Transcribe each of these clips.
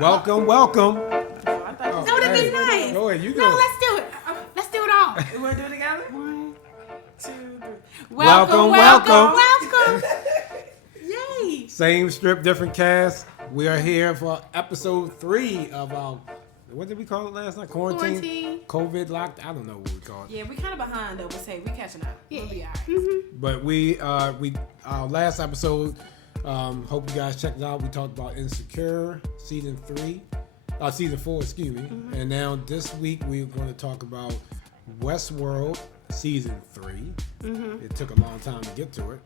Welcome. That would have been nice. Go ahead, you go. No, let's do it. Let's do it all. You want to do it together? 1, 2, 3. Welcome. Yay. Same strip, different cast. We are here for episode 3 of our, what did we call it last night? Quarantine. COVID locked. I don't know what we call it. Yeah, we kind of behind though. But say we catching up. Yeah. We'll be all right. Mm-hmm. But we our last episode. Hope you guys checked it out. We talked about Insecure season 4, excuse me. Mm-hmm. And now this week we're going to talk about WestWorld season 3. Mm-hmm. It took a long time to get to it.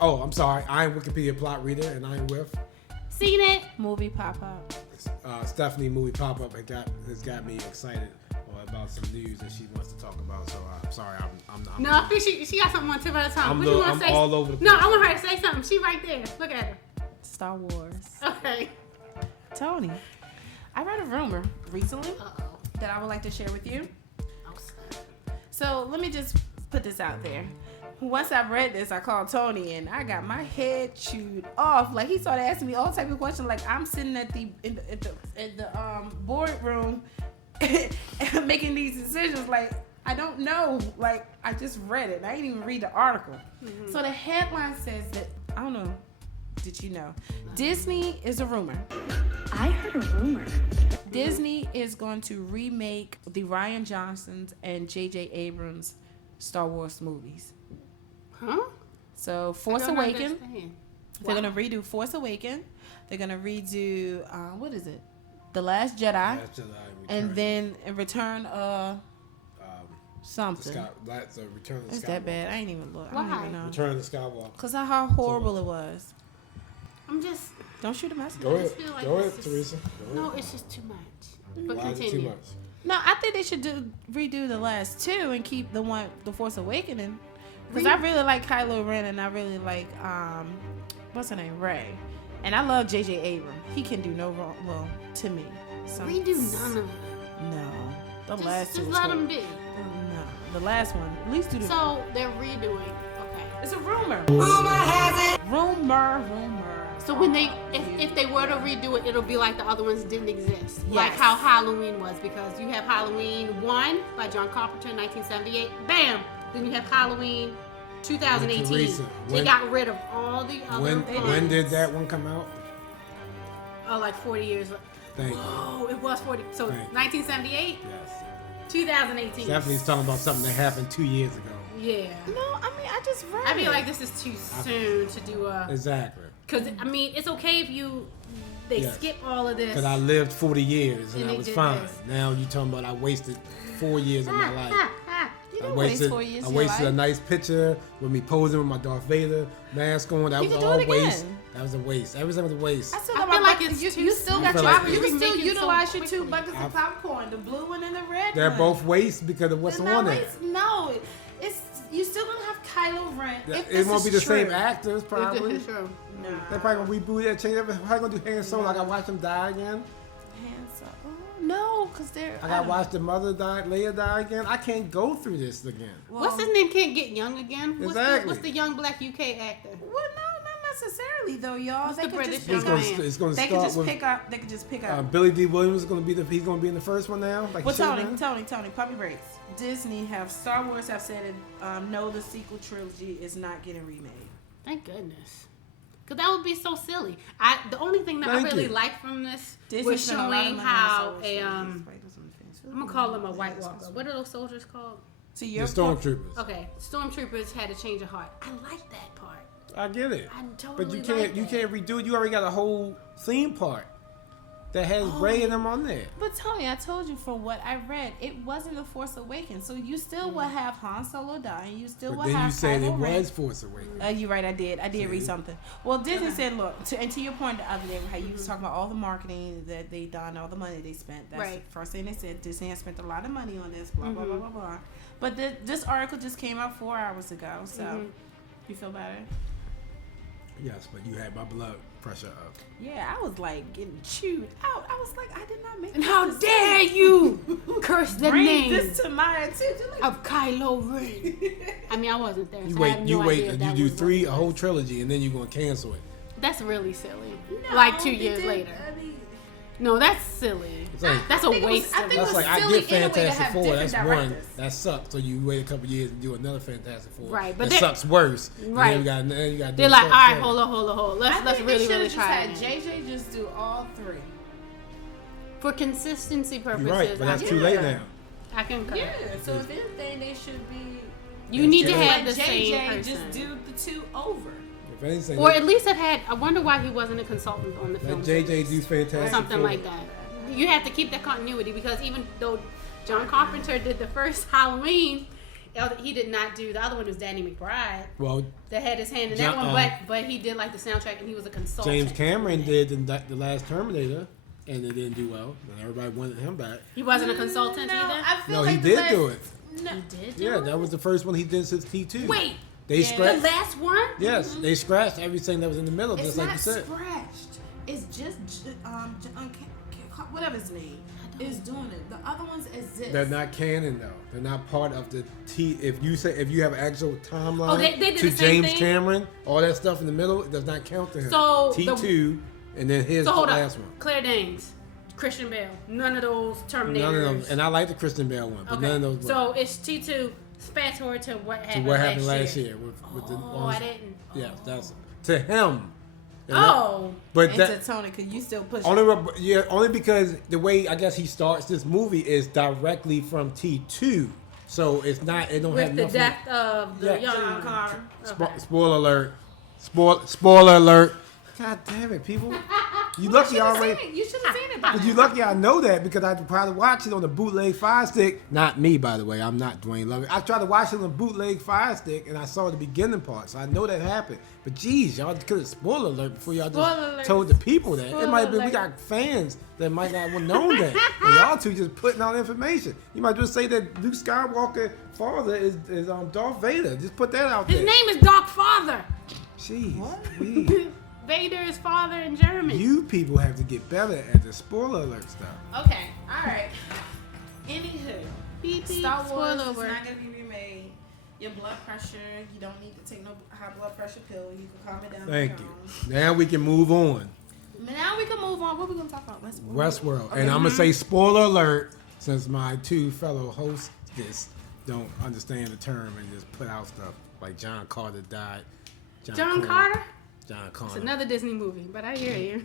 I'm sorry. I'm Wikipedia Plot Reader, and I'm with SeenIt. MoviePopUp. Stephanie. MoviePopUp has got me excited about some news that she wants to talk about. So I'm sorry. I'm No, I think she got something on tip at a time. What do you want to say? all over the place. No, I want her to say something. She right there. Look at her. Star Wars. Okay. Tony, I read a rumor recently that I would like to share with you. So let me just put this out there. Once I read this, I called Tony and I got my head chewed off. Like he started asking me all type of questions. Like I'm sitting at the boardroom making these decisions. Like I don't know. Like I just read it. I didn't even read the article. Mm-hmm. So the headline says that I don't know. Did you know? Disney is a rumor. I heard a rumor. Disney is going to remake the Rian Johnson's and J.J. Abrams Star Wars movies. Huh? So Force Awakens. They're gonna redo Force Awakens. They're gonna redo what is it? The Last Jedi. And then Return something. That's a Return of the Is Skywalker. that bad? I ain't even look. I don't even know. Return of the Skywalker. Cause of how horrible it was. I'm just. Don't shoot a message. Go ahead, feel like go ahead, this is- Teresa. Go No, ahead. it's just too much. But Why is it continue. too much? No, I think they should redo the last two and keep the Force Awakening. Because I really like Kylo Ren and I really like what's her name, Rey, and I love J.J. Abrams. He can do no wrong. Well, to me, Redo none of them. No, the last two. Just was let horrible. them be. No, the last one. At least do the. So they're redoing. Okay. It's a rumor. Rumor has it. Rumor. So when if they were to redo it, it'll be like the other ones didn't exist. Like Yes. how Halloween was, because you have Halloween 1 by John Carpenter in 1978. Bam! Then you have Halloween 2018. Teresa, They got rid of all the other when did that one come out? Oh, like 40 years. Thank you. Oh, it was 40. So Thank you. 1978, Yes. 2018. Stephanie's talking about something that happened 2 years ago. Yeah. No, I mean I just read. I feel it. like this is too soon to do a. Exactly. Because I mean, it's okay if they Yes. skip all of this. Because I lived 40 years and And I they was did fine. this. Now you talking about I wasted 4 years of my life. You I didn't wasted, waste 4 years. I of your wasted a life. nice picture with me posing with my Darth Vader mask on. That You was can do all it waste. again. That was a waste. Everything was a waste. I still I got feel my like bucket. it's You too still soon. got I feel your. like You can it's- still Make it so utilize your 2 quickly. buckets of popcorn, the blue one and the red They're one. both waste because of what's They're on not there. waste. No, it's you still gonna have Kylo Ren. If It this won't is be the true. same actors, probably. True. No. They're probably gonna reboot that, change everything. How you gonna do Han Solo? I gotta watch them die again. No, because they're. I gotta watch the mother die, Leia die again. I can't go through this again. What's his name? Can't get young again. Exactly. What's the young black UK actor? Well, no, not necessarily though, y'all. What's They the could British just young pick up. man? It's gonna They could start just with pick up. They could just pick up. Billy D. Williams is gonna be he's gonna be in the first one now. Like Well, he should've Tony, been. puppy breaks. Disney Star Wars have said no, the sequel trilogy is not getting remade. Thank goodness. Because that would be so silly. The only thing that Thank I really you. liked from this Disney was spent a lot of showing money on how Star Wars trilogies. I'm gonna call them a White Walker. What are those soldiers called? To The your point, stormtroopers. Okay, stormtroopers had a change of heart. I like that part. I get it. I totally But you like can't that. redo it. You already got a whole theme part that has Rey and them on there. But Tony, I told you from what I read, it wasn't the Force Awakens, so you still will have Han Solo dying. You still But will then have you said it Kylo Ren. was Force Awakens. You're right. I did See? read something. Well, Disney said, look, and to your point the other day, how you was talking about all the marketing that they done, all the money they spent. That's Right. the first thing they said. Disney has spent a lot of money on this. Blah blah blah blah blah. But this article just came out 4 hours ago, so you feel better. Yes, but you had my blood pressure up. Yeah, I was like getting chewed out. I was like, I did not make. And this how decision. dare you curse the Bring name this to my attention? Like, of Kylo Ren? I mean, I wasn't there. You so I have wait, no idea if and that you do was what it a whole was. trilogy, and then you're gonna cancel it. That's really silly. no, like 2 they years did- later. I mean, No, that's silly. Like, that's a waste. That's like I get Fantastic Four. That's one that sucks. So you wait a couple years and do another Fantastic Four. Right, but that sucks worse. Right. And then you got. They're like, all right, hold on. Let's really try it. JJ just do all three. For consistency purposes. You're right, but that's too late now. I concur. Yeah. So if anything, they should be. You need to have the JJ same person. Just do the two over. If anything, or at least have had. I wonder why he wasn't a consultant on the film. JJ do Fantastic or something Four. like that. You have to keep that continuity because even though John Carpenter did the first Halloween, he did not do the other one. Was Danny McBride? Well, that had his hand in that one, but he did like the soundtrack and he was a consultant. James Cameron did the last Terminator, and it didn't do well, and everybody wanted him back. He wasn't a consultant either. No, he did do it. No, he did. Yeah, that was the first one he did since T2. Wait, they scratched the last one. Yes, they scratched everything that was in the middle, just like you said. It's not scratched. It's just whatever his name is doing it. The other ones exist. They're not canon though. They're not part of the T. If you have an actual timeline they did to the same James thing? Cameron, all that stuff in the middle, it does not count to him. So T2, and then his last one. Claire Danes, Christian Bale, none of those Terminators. None of them, and I like the Christian Bale one, but none of those. So it's T2. Fast forward to what happened. Last year with the. I didn't. Yeah, that's to him. But to Tony, because you still push. Only because the way I guess he starts this movie is directly from T2, so it's not. It don't with have the nothing. death of the young Carter. Spoiler alert! Spoiler alert! God damn it, people! You lucky already. You should have seen it by now. You lucky I know that because I probably watched it on the bootleg Fire Stick. Not me, by the way. I'm not Dwayne Lovett. I tried to watch it on the bootleg Fire Stick and I saw the beginning part, so I know that happened. But geez, y'all could have spoiler alert before y'all just told the people that. It might be we got fans that might not have known that, and y'all two just putting out information. You might just say that Luke Skywalker father is Darth Vader. Just put that out there. His name is Dark Father. Jeez. What? Vader is father in German. You people have to get better at the spoiler alert stuff. Okay, all right. Anywho, beep, Star Wars is not alert. going to be remade. Your blood pressure, you don't need to take no high blood pressure pill. You can calm it down. Thank you. Now we can move on. Now we can move on. What are we going to talk about? Westworld. Okay. And I'm going to say spoiler alert since my two fellow hosts don't understand the term and just put out stuff like John Carter died. John Carter? John Connor. It's another Disney movie, but I hear you.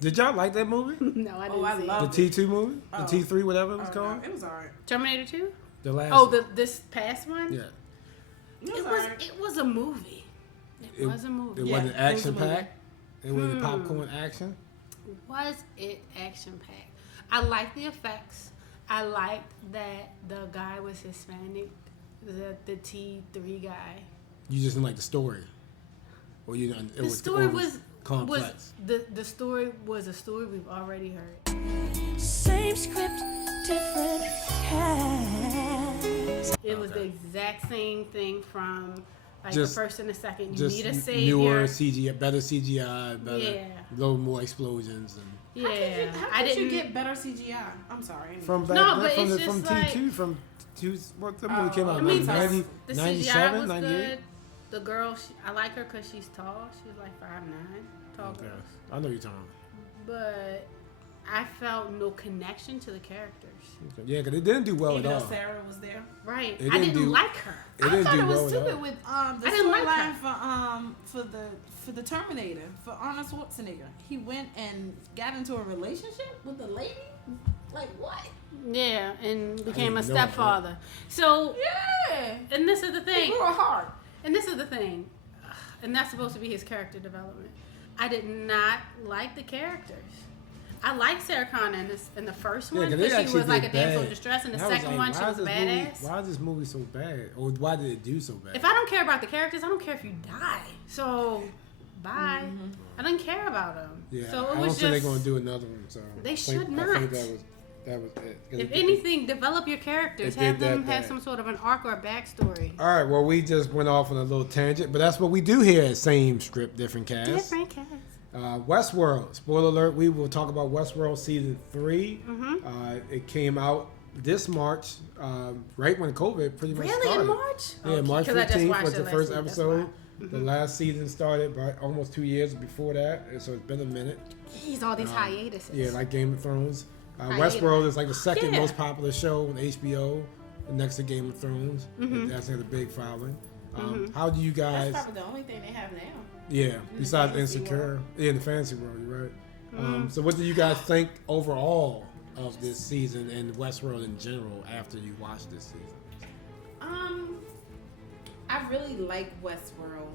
Did y'all like that movie? No, I didn't. I love the T2 movie? The T3, whatever it was called? No, it was alright. Terminator 2? The last this past one? Yeah. It was a movie. It was a movie. It wasn't action packed? It wasn't popcorn action? Was it action packed? I liked the effects. I liked that the guy was Hispanic. The T3 guy. You just didn't like the story? Or you didn't, the story was complex. The story was a story we've already heard. Same script, different cast. It was the exact same thing from like Just- the first and the second. You Just need a savior. newer CGI, better CGI, better, Yeah. a little more explosions. And Yeah. How did you get better CGI? I'm sorry. from back No, then, but it's from just like- T2, from what the movie came out I in mean, 90, the 97, CGI was 98? good. The girl, I like her because she's tall. She's like 5'9", tall Okay. girl. I know you're talking. But I felt no connection to the characters. Okay. Yeah, because it didn't do well Even at though all. Sarah was there. Right. It I didn't didn't do- like her. It I didn't thought do it was well at stupid all. with the I didn't like storyline for the Terminator for Arnold Schwarzenegger. He went and got into a relationship with the lady. Like what? Yeah, and became a didn't know that. stepfather. So, Yeah. and this is the He thing. grew a heart. And this is the thing. And that's supposed to be his character development. I did not like the characters. I liked Sarah Connor in the first one Yeah, 'cause because they she actually was like a did damsel in bad. distress. In the And I second like, one, she why was is this movie- badass. Why is this movie so bad? Or why did it do so bad? If I don't care about the characters, I don't care if you die. So, bye. I didn't care about them. Yeah, So I it don't was think they're just. going to do another one. So They I should think not. that was it. If anything, develop your characters. It did Have them that have bad. some sort of an arc or a backstory. All right, well, we just went off on a little tangent, but that's what we do here at Same Script, Different Cast. Different cast. Westworld, spoiler alert, we will talk about Westworld Season 3. Mm-hmm. It came out this March, right when COVID pretty much started. Really, in March? Yeah, Okay, March 'cause I just 15th watched was it the last first week, that's episode. The last season started by almost 2 years before that, and so it's been a minute. He's all these hiatuses. Yeah, like Game of Thrones. Hiatus. WestWorld is like the second Yeah. most popular show on HBO, next to Game of Thrones. That's had a big following. How do you guys? That's probably the only thing they have now. Yeah, besides fantasy Insecure. world. Yeah, in the fantasy world, you're right. So what do you guys think overall of this season and Westworld in general after you watched this season? I really like Westworld.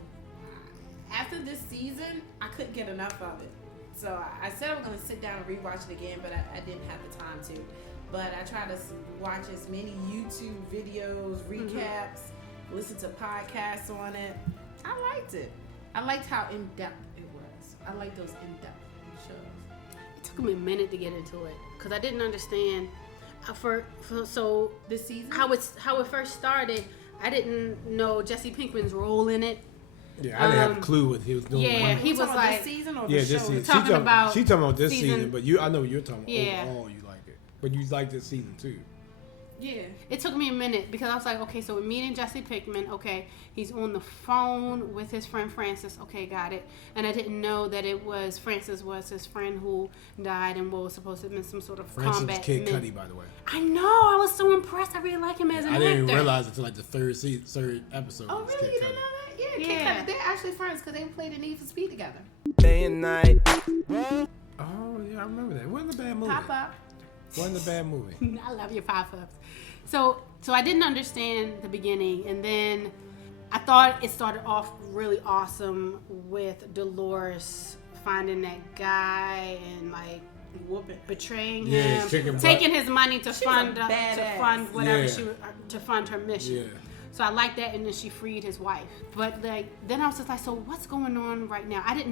After this season, I couldn't get enough of it. So I said I was going to sit down and rewatch it again, but I didn't have the time to. But I tried to watch as many YouTube videos, recaps, listen to podcasts on it. I liked it. I liked how in-depth it was. I like those in-depth shows. It took me a minute to get into it because I didn't understand. So This season? how it first started, I didn't know Jesse Pinkman's role in it. Yeah, I didn't have a clue what he was doing. Yeah, he was Talking about like, this season or Yeah, the show? this season. Talking about She talking about this season- season, but I know you're talking about Yeah. overall you like it. But you like this season too. Yeah. it took me a minute because I was like, okay, so we're meeting Jesse Pinkman. Okay, he's on the phone with his friend Francis. Okay, got it. And I didn't know that Francis was his friend who died and was supposed to have been some sort of Francis combat. Kid Cudi, by the way. I know. I was so impressed. I really like him as an I actor. didn't even realize it until like the third episode. Oh, it was really? Kid You didn't Cudi. know that? Yeah, Yeah. Kid Cudi. They're actually friends because they played in Need for Speed together. Day and night. Oh yeah, I remember that. It wasn't a bad movie. Pop up. Wasn't a bad movie. I love your pop-ups. So I didn't understand the beginning, and then I thought it started off really awesome with Dolores finding that guy and like Whooping. betraying Yeah, him, kicking butt. taking his money to fund a badass. whatever Yeah. to fund her mission. Yeah. So I like that, and then she freed his wife. But like then I was just like, so what's going on right now? I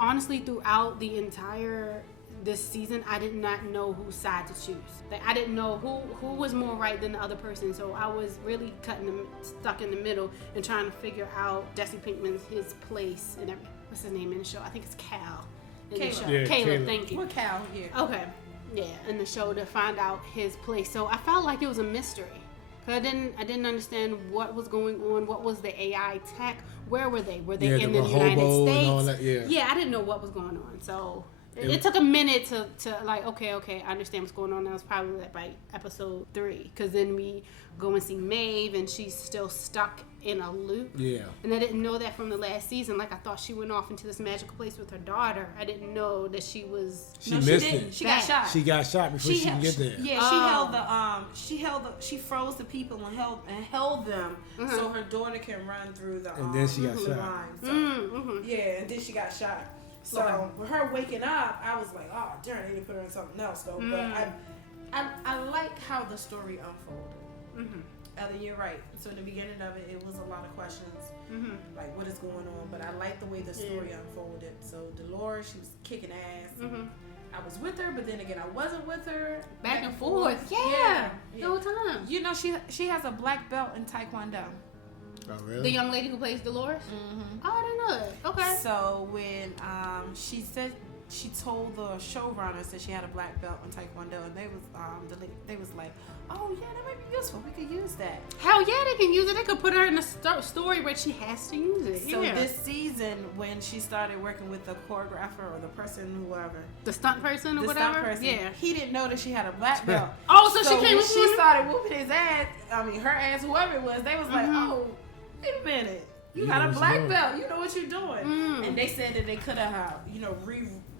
honestly throughout the entire this season, I did not know whose side to choose. Like I didn't know who was more right than the other person. So I was really stuck in the middle and trying to figure out Jesse Pinkman's his place and what's his name in the show? I think it's Cal. In the Caleb. show. Yeah, Caleb, Caleb. thank you. What Cal? Yeah. Okay. Yeah, in the show to find out his place. So I felt like it was a mystery. Cause I didn't understand what was going on. What was the AI tech? Where were they? Were they Yeah, in the the United hobo and States? all that, yeah. I didn't know what was going on. So it took a minute to like, okay, I understand what's going on. That was probably like by episode 3. Cause then we go and see Maeve and she's still stuck in a loop. Yeah. And I didn't know that from the last season. Like I thought she went off into this magical place with her daughter. I didn't know that she was. She No, missed didn't. it. She got shot. She got shot before she could get there. Yeah, Oh. she froze the people and held them so her daughter can run through the And then she got the shot. line. So, yeah, and then she got shot. So with her waking up, I was like, oh darn, they didn't put her in something else though. But I like how the story unfolded. You're right. So in the beginning of it, it was a lot of questions, like what is going on. But I like the way the story unfolded. So Dolores, she was kicking ass. I was with her, but then again, I wasn't with her. Back and forth. Yeah. The whole time. You know, she has a black belt in Taekwondo. Oh really? The young lady who plays Dolores? Oh, I didn't know that. Okay. So when she said she told the showrunners that she had a black belt in Taekwondo, and they was like, oh yeah, that might be useful. We could use that. Hell yeah, they can use it. They could put her in a story where she has to use it. So yeah. this season, when she started working with the choreographer or the person, whoever, The stunt person or the whatever? stunt person, Yeah. he didn't know that she had a black belt. Oh, so she came when with she one? started whooping his ass. I mean, her ass, whoever it was, they was like, oh, wait a minute. You You got know a what black you're doing. belt. You know what you're doing. And they said that they could have,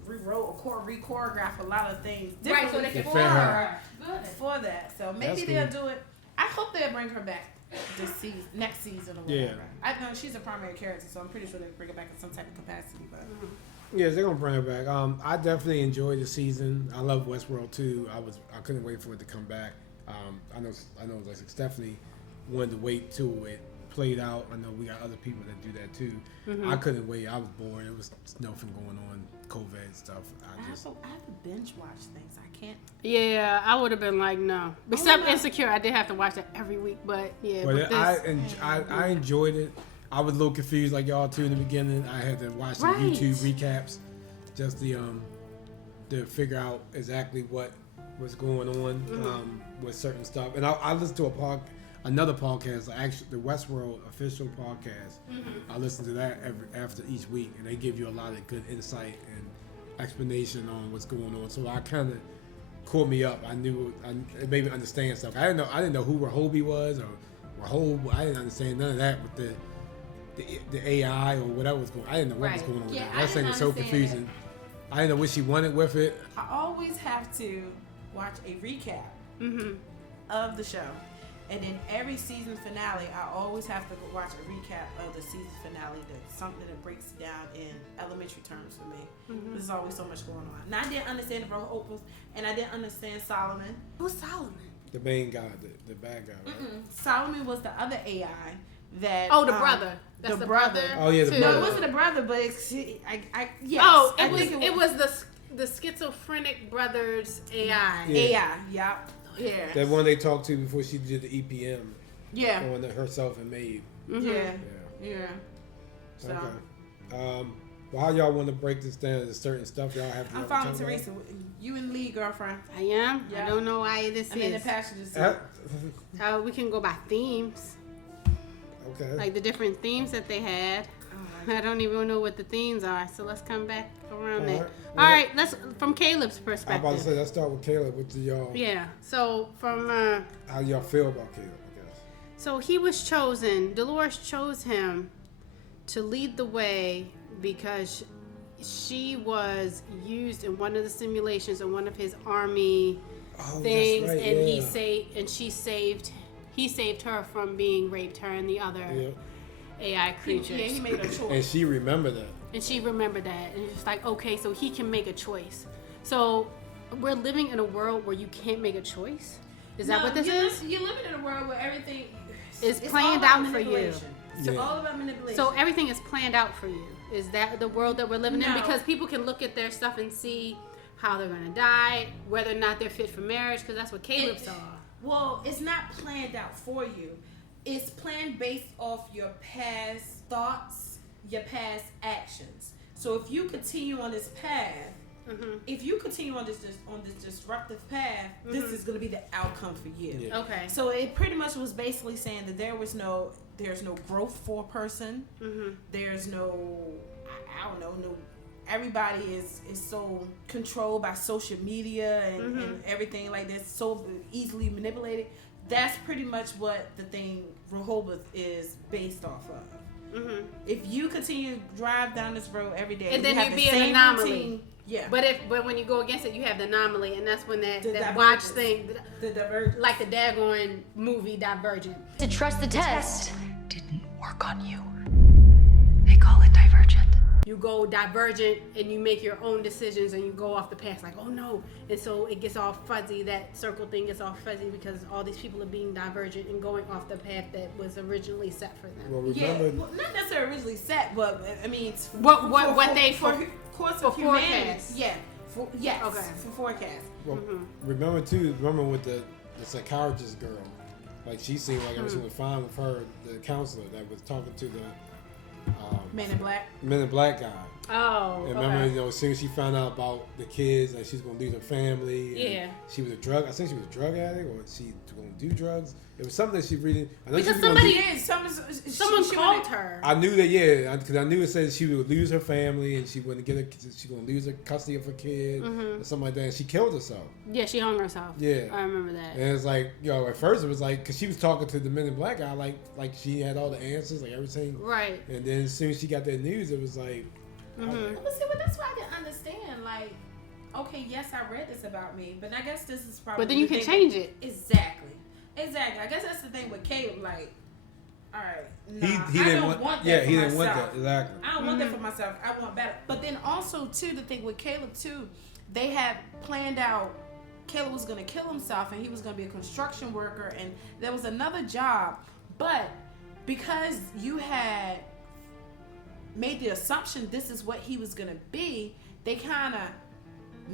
rewrote or re-choreographed a lot of things Right, so they differently can fit for her. her. For that. So maybe That's they'll cool. do it. I hope they'll bring her back this season, next season or whatever. I know she's a primary character, so I'm pretty sure they'll bring her back in some type of capacity. But Yes, they're gonna bring her back. I definitely enjoyed the season. I love Westworld too. I couldn't wait for it to come back. I know like Stephanie wanted to wait till it played out. I know we got other people that do that too. I couldn't wait. I was bored. There was nothing going on, COVID stuff. I have to binge watch things. I can't. Yeah, I would have been like, no. Except Insecure, I did have to watch that every week, but yeah. But this, I enjoyed it. I was a little confused like y'all too in the beginning. I had to watch some Right. YouTube recaps just to figure out exactly what was going on with certain stuff. And I listened to another podcast, actually the WestWorld official podcast. I listen to that after each week, and they give you a lot of good insight and explanation on what's going on. So I kind of caught me up. It made me understand stuff. I didn't know who Rehoboth was or Rehoboth. I didn't understand none of that with the AI or whatever was going on. I didn't know what was going on with that. That thing was so confusing. I didn't know what she wanted with it. I always have to watch a recap of the show. And then every season finale, I always have to watch a recap of the season finale. That's something that breaks it down in elementary terms for me. There's always so much going on. And I didn't understand the Rehoboth, and I didn't understand Solomon. Who's Solomon? The main guy, the bad guy. Right? Solomon was the other AI that. Oh, the brother. That's the brother. Oh yeah, the too. brother. No, it wasn't the brother, but yes. Oh, I think it was the schizophrenic brothers AI. Yeah. AI, yeah. That one they talked to before she did the EPM. Yeah. The one that herself had made. Yeah. So. Okay. Well, how y'all want to break this down? There's certain stuff y'all have to I'm following Teresa. You in the lead, girlfriend. I am. Yeah. I don't know why this I'm in the is. passenger seat. We can go by themes, Okay. like the different themes that they had. I don't even know what the themes are, so let's come back around that. All right, let's from Caleb's I'm perspective. about to say, let's start with Caleb. What do y'all? Yeah. So from How y'all feel about Caleb? I guess. so he was chosen. Dolores chose him to lead the way because she was used in one of the simulations in one of his army things, that's right, and yeah. he saved her from being raped, her and the other AI creatures. He made a choice. And she remembered that. And she remembered that, and it's like, okay, so he can make a choice. So we're living in a world where you can't make a choice. Is that what this is? You're living in a world where everything Is it's planned all about out for you. manipulation. It's Yeah. all about manipulation. So everything is planned out for you. Is that the world that we're living in? No. Because people can look at their stuff and see how they're gonna die, whether or not they're fit for marriage, because that's what Caleb saw. Well, it's not planned out for you. It's planned based off your past thoughts, your past actions. So if you continue on this path, if you continue on this disruptive path, this is going to be the outcome for you. Yeah. Okay. So it pretty much was basically saying that there's no growth for a person. There's no, I don't know, no. Everybody is so controlled by social media and everything like that, so easily manipulated. That's pretty much what the thing Rehoboth is based off of. If you continue to drive down this road every day, And then you have you'd the be an same anomaly. routine, yeah. But when you go against it, you have the anomaly, and that's when that The watch divergence. thing, The divergence. like the daggone movie Divergent. To trust the test. Didn't work on you. They call it divergent. You go divergent and you make your own decisions and you go off the path like, oh no. And so it gets all fuzzy. That circle thing gets all fuzzy because all these people are being divergent and going off the path that was originally set for them. Well, Yeah, remember, well, not necessarily originally set, but I mean, it's What they for course of humanity. forecast. Yeah, Okay. for forecast. well, remember with the psychologist girl, like she seemed like everything was fine with her, the counselor that was talking to the Men in Black. Men in Black guy. Oh, And remember, okay. as soon as she found out about the kids, like she's gonna lose her family. and Yeah. She was I think she was a drug addict, or she gonna do drugs. It was something that she really. I know Because she was gonna somebody- do- Someone called her. I knew that, yeah, because I knew it said she would lose her family and she wouldn't get she gonna lose her custody of her kid or something like that. And she killed herself. Yeah, she hung herself. Yeah. I remember that. And it's like, at first it was like, because she was talking to the Men in Black guy, like she had all the answers, like everything. Right. And then as soon as she got that news, it was like, I was like, But see, but that's why I didn't understand. Like, okay, yes, I read this about me, but I guess this is probably. But then you the can thing change it. Exactly. I guess that's the thing with Caleb. Like, all right, nah, he I didn't don't want that. yeah, for he didn't myself. want that, exactly. I don't want that for myself. I want better. But then also too, the thing with Caleb too, they had planned out. Caleb was gonna kill himself, and he was gonna be a construction worker, and there was another job, but because you had made the assumption this is what he was gonna be, they kind of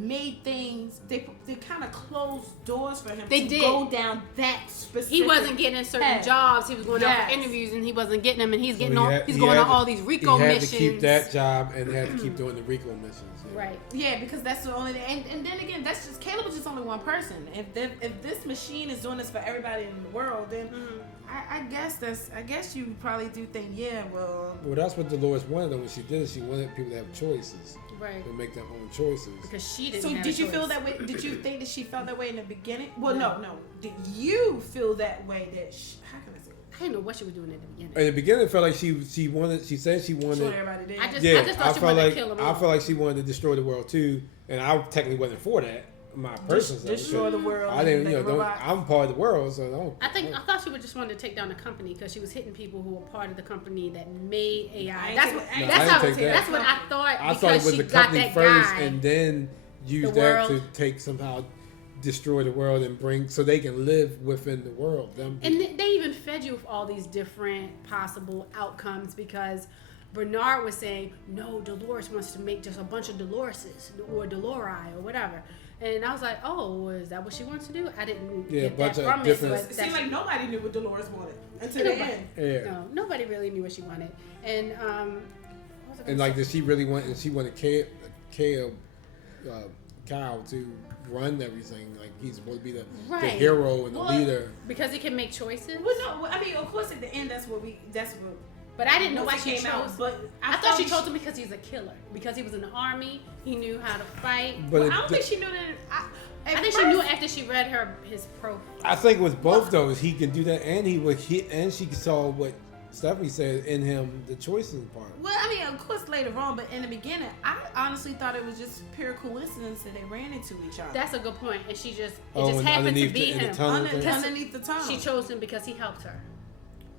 made things. They kind of closed doors for him They to did. go down that specific. He wasn't getting certain path. jobs. He was going out Yes. for interviews and he wasn't getting them. And he's getting So he's going on all these Rico he had missions. to keep that job and had to keep doing the Rico missions. Yeah. Right. Yeah, because that's the only thing. And then again, that's just Caleb was just only one person. If this machine is doing this for everybody in the world, then I guess you probably do think, yeah, well, That's what Dolores wanted though when she did it. She wanted people to have choices. Right. To make their own choices. Because she didn't. so have did a you choice. feel that way? Did you think that she felt that way in the beginning? Well, no. Did you feel that way? How can I say? I didn't know what she was doing at the beginning. In the beginning, it felt like she said she wanted. Sure, everybody did. I just Yeah, thought she wanted to kill them all. I felt like she wanted to destroy the world too, and I technically wasn't for that. My personal self. destroy the world. I didn't, like don't, robots. I'm part of the world, so don't. I thought she would just wanted to take down the company because she was hitting people who were part of the company that made AI. I That's ain't what take- No, I didn't take that. that's what I thought. I because thought it was she the got company that first, guy. and then use The that to world. take somehow destroy the world and bring so they can live within the world. Them And they even fed you with all these different possible outcomes because Bernard was saying, no, Dolores wants to make just a bunch of Doloreses or Dolori or whatever. And I was like, oh, is that what she wants to do? I didn't Yeah, a get bunch that of from it. different- But It seemed like nobody knew what Dolores wanted until the end. yeah. No, nobody really knew what she wanted. And what was I And gonna like, say? did she really want? And she wanted Kyle to run everything. Like he's supposed to be the Right. hero and the Well, leader. because he can make choices. Well, no, I mean, of course, at the end, that's what. But I didn't know why once she it came chose. out, but I thought she chose him because he's a killer. Because he was in the army, he knew how to fight. But Well, it- I don't think she knew that. I think she knew after she read his profile. I think it was both those. He can do that, and she saw what Stephanie said in him, the choices part. Well, I mean, of course, later on, but in the beginning, I honestly thought it was just pure coincidence that they ran into each other. That's a good point. And she just Oh, just and happened to underneath be in the him. tunnel thing? Underneath the tunnel. She chose him because he helped her.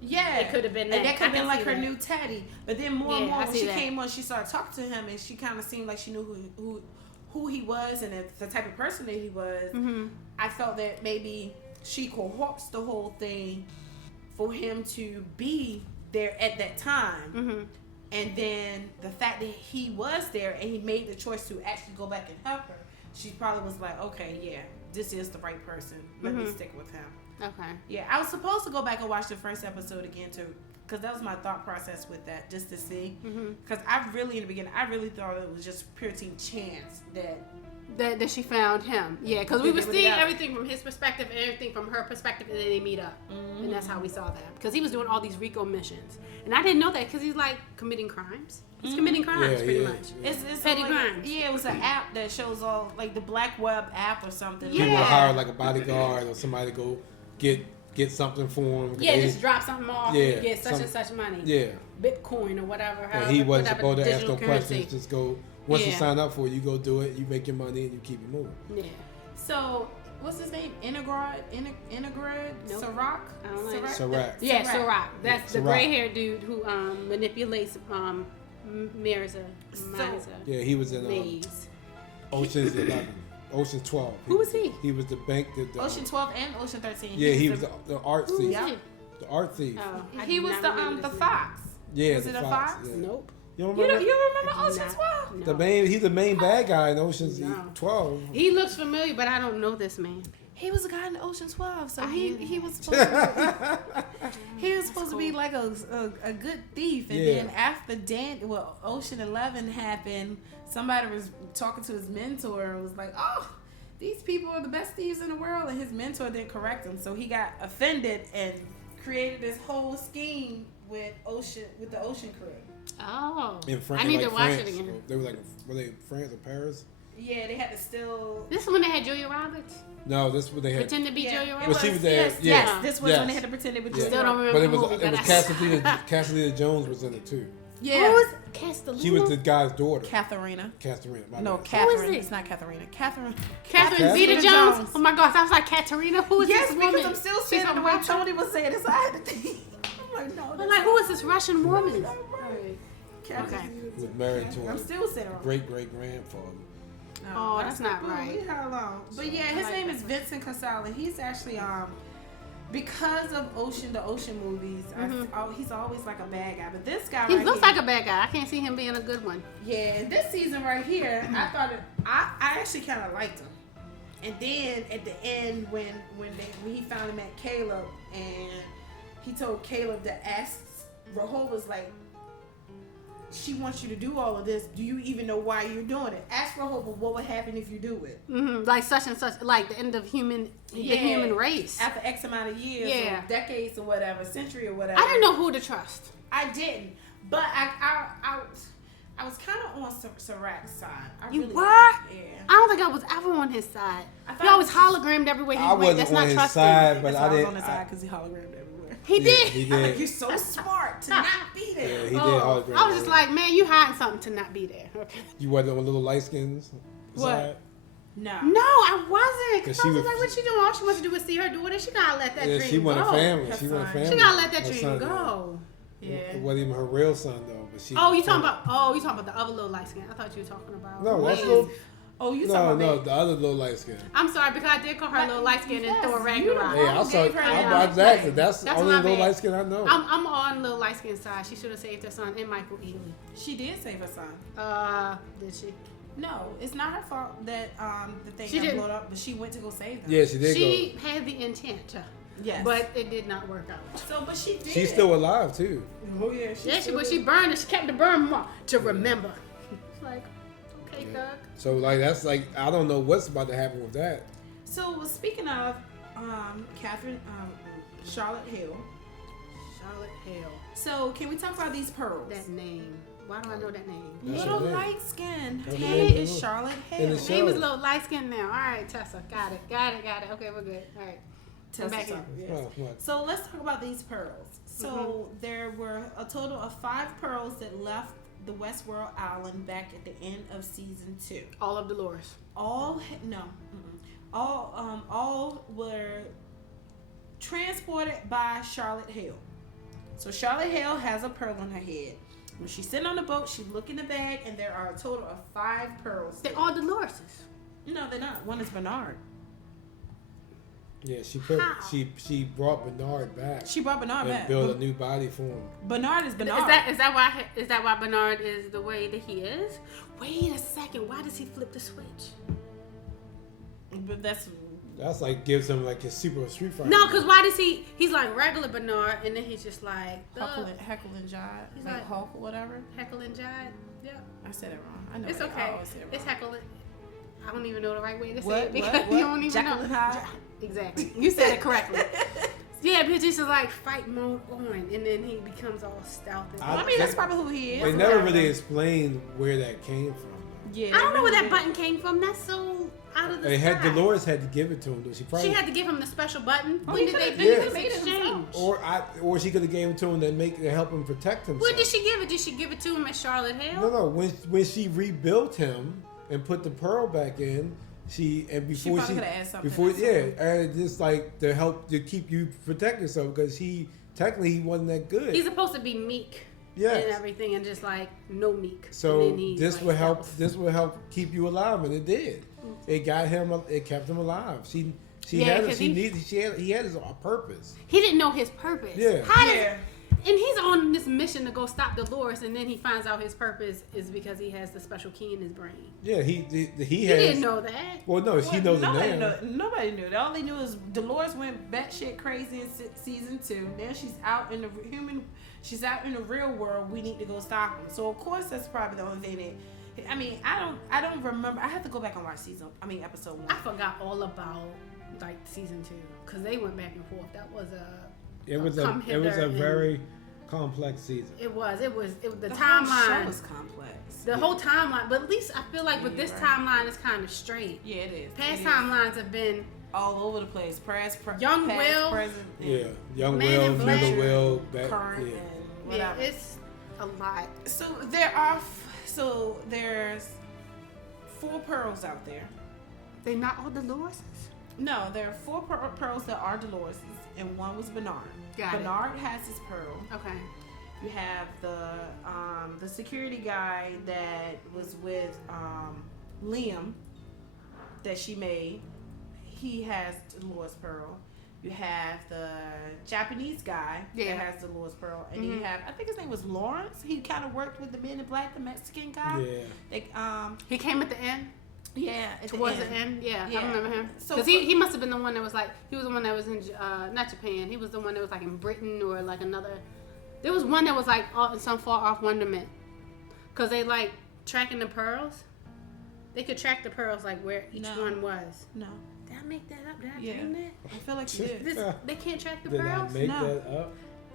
Yeah, It could have been that. And that could I have been can like see her that. new Teddy. But then more and Yeah, more, I when see she that. came on, she started talking to him, and she kind of seemed like she knew who he was and the type of person that he was. Mm-hmm. I felt that maybe she coerced the whole thing for him to be there at that time. Mm-hmm. And then the fact that he was there and he made the choice to actually go back and help her, she probably was like, okay, yeah, this is the right person. Let me stick with him. Okay. Yeah, I was supposed to go back and watch the first episode again too, because that was my thought process with that, just to see. Because I really, in the beginning, I really thought it was just pure team chance That she found him. Yeah, because we They were did it seeing together. everything from his perspective and everything from her perspective, and then they meet up. And that's how we saw that. Because he was doing all these Rico missions. And I didn't know that because he's like committing crimes. He's committing crimes pretty much. It's Petty like, crimes. Yeah, it was an app that shows all, like the Black Web app or something. Yeah. People hire like a bodyguard or somebody to go get something for him. Yeah, just drop something off Yeah, and get such and such money. Yeah. Bitcoin or whatever. And he wasn't whatever supposed to ask digital no currency. questions. Just go. Once you Yeah. sign up for it, you go do it. You make your money and you keep it moving. Yeah. So, what's his name? Integrad? Nope. Sirac? I don't like it. Sirac. Yeah, Sirac. Sirac. That's the Sirac. gray-haired dude who manipulates Mirza. Yeah, he was in Maze. Ocean's 11, Ocean's 12. Who was he? He was the bank. Ocean 12 and Ocean 13. Yeah, he was the art Who thief. was he? The art thief. Oh, I He do was not the remember the this fox. Yeah, Was the it a fox. fox? Yeah. name. Nope. You don't You remember? remember I do Ocean not. 12? No. The main. He's the main bad guy in Ocean's No. 12. He looks familiar, but I don't know this man. He was a guy in Ocean 12, so I he hear was supposed to be, he was supposed to be like a good thief, and Yeah. then after Ocean 11 happened, somebody was talking to his mentor and was like, "Oh, these people are the best thieves in the world," and his mentor didn't correct him, so he got offended and created this whole scheme with the Ocean crew. Oh. In France, I need like to watch France. it again. They were they in France or Paris? Yeah, they had to still. This is when they had Julia Roberts? No, this is what they had. Pretend to be Yeah. Julia It Roberts? Well, she was there. Yes, Yeah. yes, this was Yes. when they had to pretend they were Yeah. Julia Still don't Roberts. But remember it the was movie, it was but Cassidy Jones was in it too. Yeah. Who was Castellino? She was the guy's daughter. Katharina. Catherine. No, bad. Catherine. it? It's not Katharina. Catherine. Catherine Catherine Zeta-Jones? Jones. Oh my gosh, I was like, Katarina? Who is Yes, this woman? because I'm still She's saying from the way Russia? Tony was saying it, so I had to think. I'm like, no. I'm like, who is this Russian woman? Right. Okay. Was married to I'm a still saying it wrong. great grandfather. Oh, that's not cool. right. Leave her alone. But yeah, his name is Vincent Casale. He's actually because of the Ocean movies, he's always like a bad guy. But this guy, He right looks here, like a bad guy. I can't see him being a good one. yeah. And this season right here, I thought I actually kind of liked him. And then at the end, when he finally met Caleb, and he told Caleb to ask Rehoboam's like, she wants you to do all of this. Do you even know why you're doing it? Ask Rehoboam what would happen if you do it. Like such and such, like the end of the human race. After X amount of years, Yeah. or decades, or whatever, century or whatever. I didn't know who to trust. I didn't, but I was kind of on Sirach's side. You really were? Yeah. I don't think I was ever on his side. I thought He always it was- hologrammed everywhere he I went. wasn't That's on not his trusting. side, but That's why I I was didn't. on his side because he hologrammed everywhere. He Yeah, did. he I'm like, did. you're so smart to not be there. Yeah, he did. Oh, I was just like, man, you hiding something to not be there. Okay. You wasn't on little light skins. What? No. No, I wasn't. Cause 'Cause I she was was- like, what she doing? All she wants to do is see her daughter. She gotta let that Yeah, dream she go. wanted family. Her She wanted son. family. She gotta let that Her dream son, go. Yeah. It wasn't even her real son though. But she. Oh, you talking about the other little light skin? I thought you were talking about. No, that's Wait. little. Oh, you No, talking no, about the other little light skin. I'm sorry because I did call her little light skin and Yes, Thor you Ragnarok. the Yeah, I one who saw. gave her that. I'm exactly. That's the That's only my little bad. light skin I know. I'm on little light skin side. She should have saved her son and Michael Ealy. She did save her son. Did she? No, it's not her fault that the thing She got didn't. blown up, but she went to go save them. Yeah, she did She had the intent to, Yes. but it did not work out. so, but she did. go. She's still alive too. Oh yeah, She burned it. She kept the burn mark to remember. It's like, okay, Doug. So like that's like I don't know what's about to happen with that. So speaking of Charlotte Hill. Charlotte Hale. So can we talk about these pearls? That name. Why do I know that name? That's Little her name. light skin. That's Damn her it, name. it's Charlotte And Hill. it's Name is Charlotte. little light skin now. All right, Tessa. Got it. Okay, we're good. All right. Come back in. Yes. Oh, what? So let's talk about these pearls. So there were a total of 5 pearls that left the WestWorld Island back at the end of season 2. All of Dolores. All were transported by Charlotte Hale. So Charlotte Hale has a pearl on her head. When she's sitting on the boat, she look in the bag, and there are a total of 5 pearls. They're all Dolores's. No, they're not. One is Bernard. Yeah, How? she brought Bernard back She brought Bernard and back. built a new body for him. Bernard is Bernard. Is that why Bernard is the way that he is? Wait a second. Why does he flip the switch? But that's like gives him like his super Street Fighter. No, because why does he's like regular Bernard and then he's just like Heckle and Jive. He's Like like- Hulk or whatever. Heckle and Jive. Yeah. I said it wrong. I know It's it. I okay. always say it It's wrong. heckle. I don't even know the right way to say What? it because What? you don't even Jekyll know. and Hyde? Exactly. You said it correctly. Yeah, but just like fight mode on, and then he becomes all stout. And I mean, that's probably who he is. They never really explained where that came from. Yeah. I don't know where that they button came from. That's so out of the They had sky. Dolores had to give it to him. Though. She probably She had to give him the special button. Oh, When he did they could've- do he this could've made it himself. exchange? or she could have gave it to him to help him protect himself. When did she give it? Did she give it to him at Charlotte Hale? No. When she rebuilt him and put the pearl back in, before probably she coulda added something before else. added just like to help to keep you protect yourself because he wasn't that good. He's supposed to be meek Yes. and everything, and just like no meek. So And then he's, this like, will help. stealth. This will help keep you alive, and it did. It got him. It kept him alive. She Yeah, had. 'cause He he- had his purpose. He didn't know his purpose. Yeah. How did- Yeah. And he's on this mission to go stop Dolores, and then he finds out his purpose is because he has the special key in his brain. Yeah, he He has. didn't know that. Well, no, he knows it nobody now. Nobody knew. All they knew is Dolores went batshit crazy in season 2. Now she's out in the She's out in the real world. We need to go stop him. So of course that's probably the only thing that. I mean, I don't remember. I have to go back and watch episode 1. I forgot all about like season 2 because they went back and forth. That was It was come a hither very complex season. It was the the whole show timeline. was complex. The whole timeline, but at least I feel like with Yeah, this right. timeline, it's kind of straight. Yeah, it is. Past It is. timelines have been all over the place. Young past, Will. present, and Yeah, Young Man Will, in Black. Middle Will, current, yeah. and whatever. yeah, it's a lot. So there's 4 pearls out there. They not all Dolores's. No, there are 4 pearls that are Dolores's, and 1 was Bernard. Got it. Bernard has his pearl. Okay. You have the security guy that was with Liam that she made. He has Dolores' pearl. You have the Japanese guy that has Dolores Pearl, and you have, I think his name was Lawrence. He kind of worked with the Men in Black, the Mexican guy. Yeah. He came at the end. Yeah, towards the end. Yeah, I remember him. So because he must have been the one that was like, he was the one that was in not Japan. He was the one that was like in Britain or like another. There was one that was like in some far off wonderment, because they like tracking the pearls. They could track the pearls like where each one was. No. Did I make that up? Did I dream that? I feel like you did. They can't track the Did pearls? I make that up?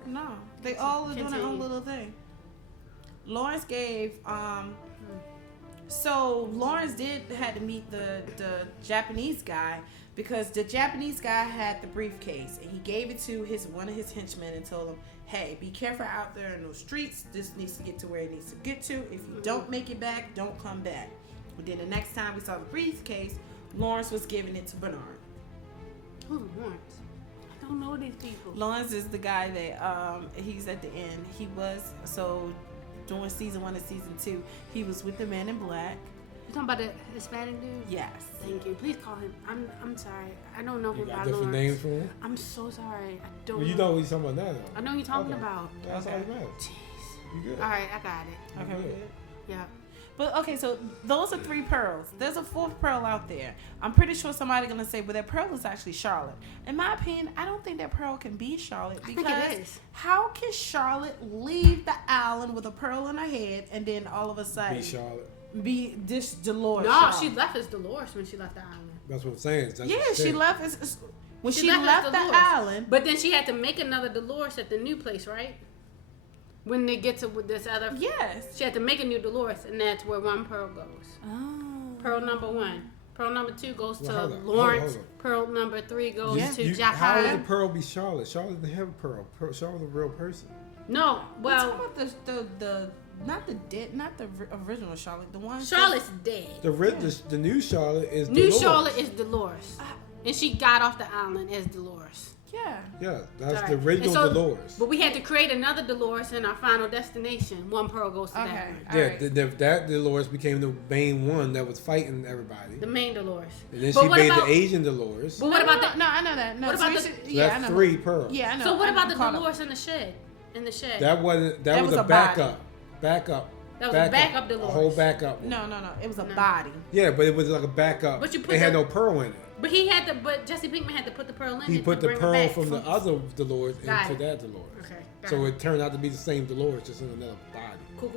No. They all are doing their own little thing. Lawrence gave so Lawrence had to meet the Japanese guy, because the Japanese guy had the briefcase and he gave it to one of his henchmen and told him, hey, be careful out there in those streets. This needs to get to where it needs to get to. If you don't make it back, don't come back. But then the next time we saw the briefcase, Lawrence was giving it to Bernard. Who's Lawrence? I don't know these people. Lawrence is the guy that he's at the end. He was during season 1 and season 2, he was with the Man in Black. You talking about the Hispanic dude? Yes. Thank you. Please call him. I'm sorry. I don't know who You got by different Lawrence. names for him? I'm so sorry. I don't. Well, you know what he's talking about now, though. I know what you're talking about. That's all that matters. Jeez. You good? All right, I got it. Okay, we good. Yeah. But okay, so those are 3 pearls. There's a 4th pearl out there. I'm pretty sure somebody's gonna say, well, that pearl is actually Charlotte. In my opinion, I don't think that pearl can be Charlotte, because I think it is. How can Charlotte leave the island with a pearl in her head and then all of a sudden Be Charlotte. be this Dolores? No, Charlotte? she left as Dolores when she left the island. That's what I'm saying. That's Yeah, what she said. left when she left left as the Dolores. island. But then she had to make another Dolores at the new place, right? When they get to this other, Yes. she had to make a new Dolores, and that's where one pearl goes. Oh. Pearl number 1. Pearl number 2 goes to Well, hold on, Lawrence. hold on. Pearl number 3 goes to How would the Japan. pearl be Charlotte? Charlotte didn't have a pearl. Charlotte's a real person. No, well, Talking about the not the original Charlotte, the one Charlotte's dead. The new Charlotte is New Dolores. Charlotte is Dolores, and she got off the island as Dolores. Yeah. Yeah, that's Sorry. the original And so- Dolores. But we had to create another Dolores in our final destination. One pearl goes to Okay. that one. All Yeah, right. that Dolores became the main one that was fighting everybody. The main Dolores. And then But she what made about- the Asian Dolores. So But what about No, I know that. No, What about so the- you should- that's yeah, I know. 3 pearls. Yeah, I know. So what I about know. the Caught up. Dolores in the shed? In the shed. That wasn't. That was was a a body. backup. Backup. That was a backup A Dolores. whole backup. No. It was a No. body. Yeah, but it was like a backup. But you put it had the- no pearl in it. But he had to. But Jesse Pinkman had to put the pearl in. He it put to the bring her pearl back. from the other Dolores Got into it. that Dolores. Okay. got So it. it turned out to be the same Dolores, just in another body.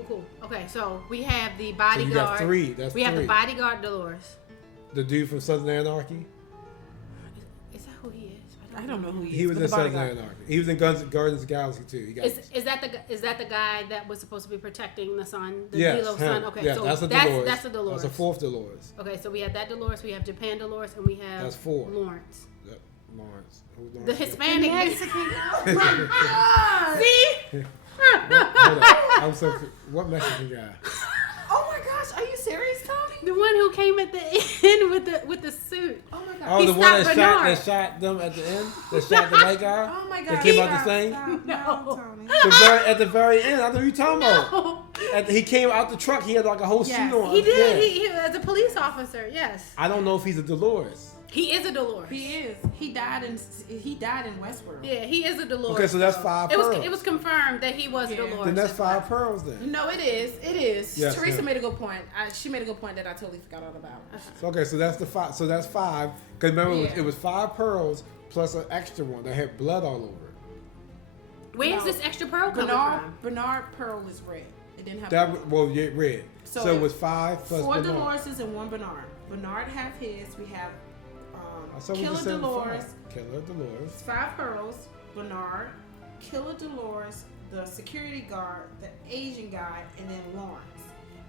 Cool. Okay, so we have the So bodyguard. you got 3. That's we have 3. the bodyguard Dolores. The dude from Southern Anarchy. Is that who he is? I don't know who he is. He was but in the Southern bodyguard. Anarchy. He was in Guardians of the Galaxy too. He got Is that the guy that was supposed to be protecting the son, the yes, Delos him. son? Okay, Yeah, so that's a Dolores. that's the Dolores. That's a 4th Dolores. Okay, so we have that Dolores, we have Japan Dolores, and we have That's 4. Lawrence. Yep, Lawrence. Who's The Lawrence? Hispanic. Oh my God! See? Hold on. I'm so. What Mexican guy? Oh my gosh, are you serious, Tony? The one who came at the end with the suit. Oh my God. Oh, He the one stopped that Bernard. shot them at the end. That shot the white guy. Oh my God. That came out the Stop, same. stop. No. Tony. At the very end, I know who you talking about. Oh, He came out the truck. He had like a whole Yes. suit on. he did. Yeah. He as a police officer. Yes, I don't know if he's a Dolores. he is a Dolores. He is. He died in Westworld. Yeah, he is a Dolores. Okay, so that's 5 It was pearls. it was confirmed that he was Yeah. Dolores. Then that's 5 pearls then. No, it is. It is. Yes, Teresa yeah. made a good point. She made a good point that I totally forgot all about. Okay, so that's the 5. So that's 5. Because remember, Yeah. it was 5 pearls plus an extra one that had blood all over it. Where's No. this extra pearl coming from? Bernard Pearl is red. It didn't have. That well, yeah, red. So So it was 5 plus 4 Bernard. Doloreses and 1 Bernard. Bernard have his. We have I thought we Killer just said Dolores. 5. Killer Dolores. 5 pearls. Bernard, Killer Dolores, the security guard, the Asian guy, and then Lawrence,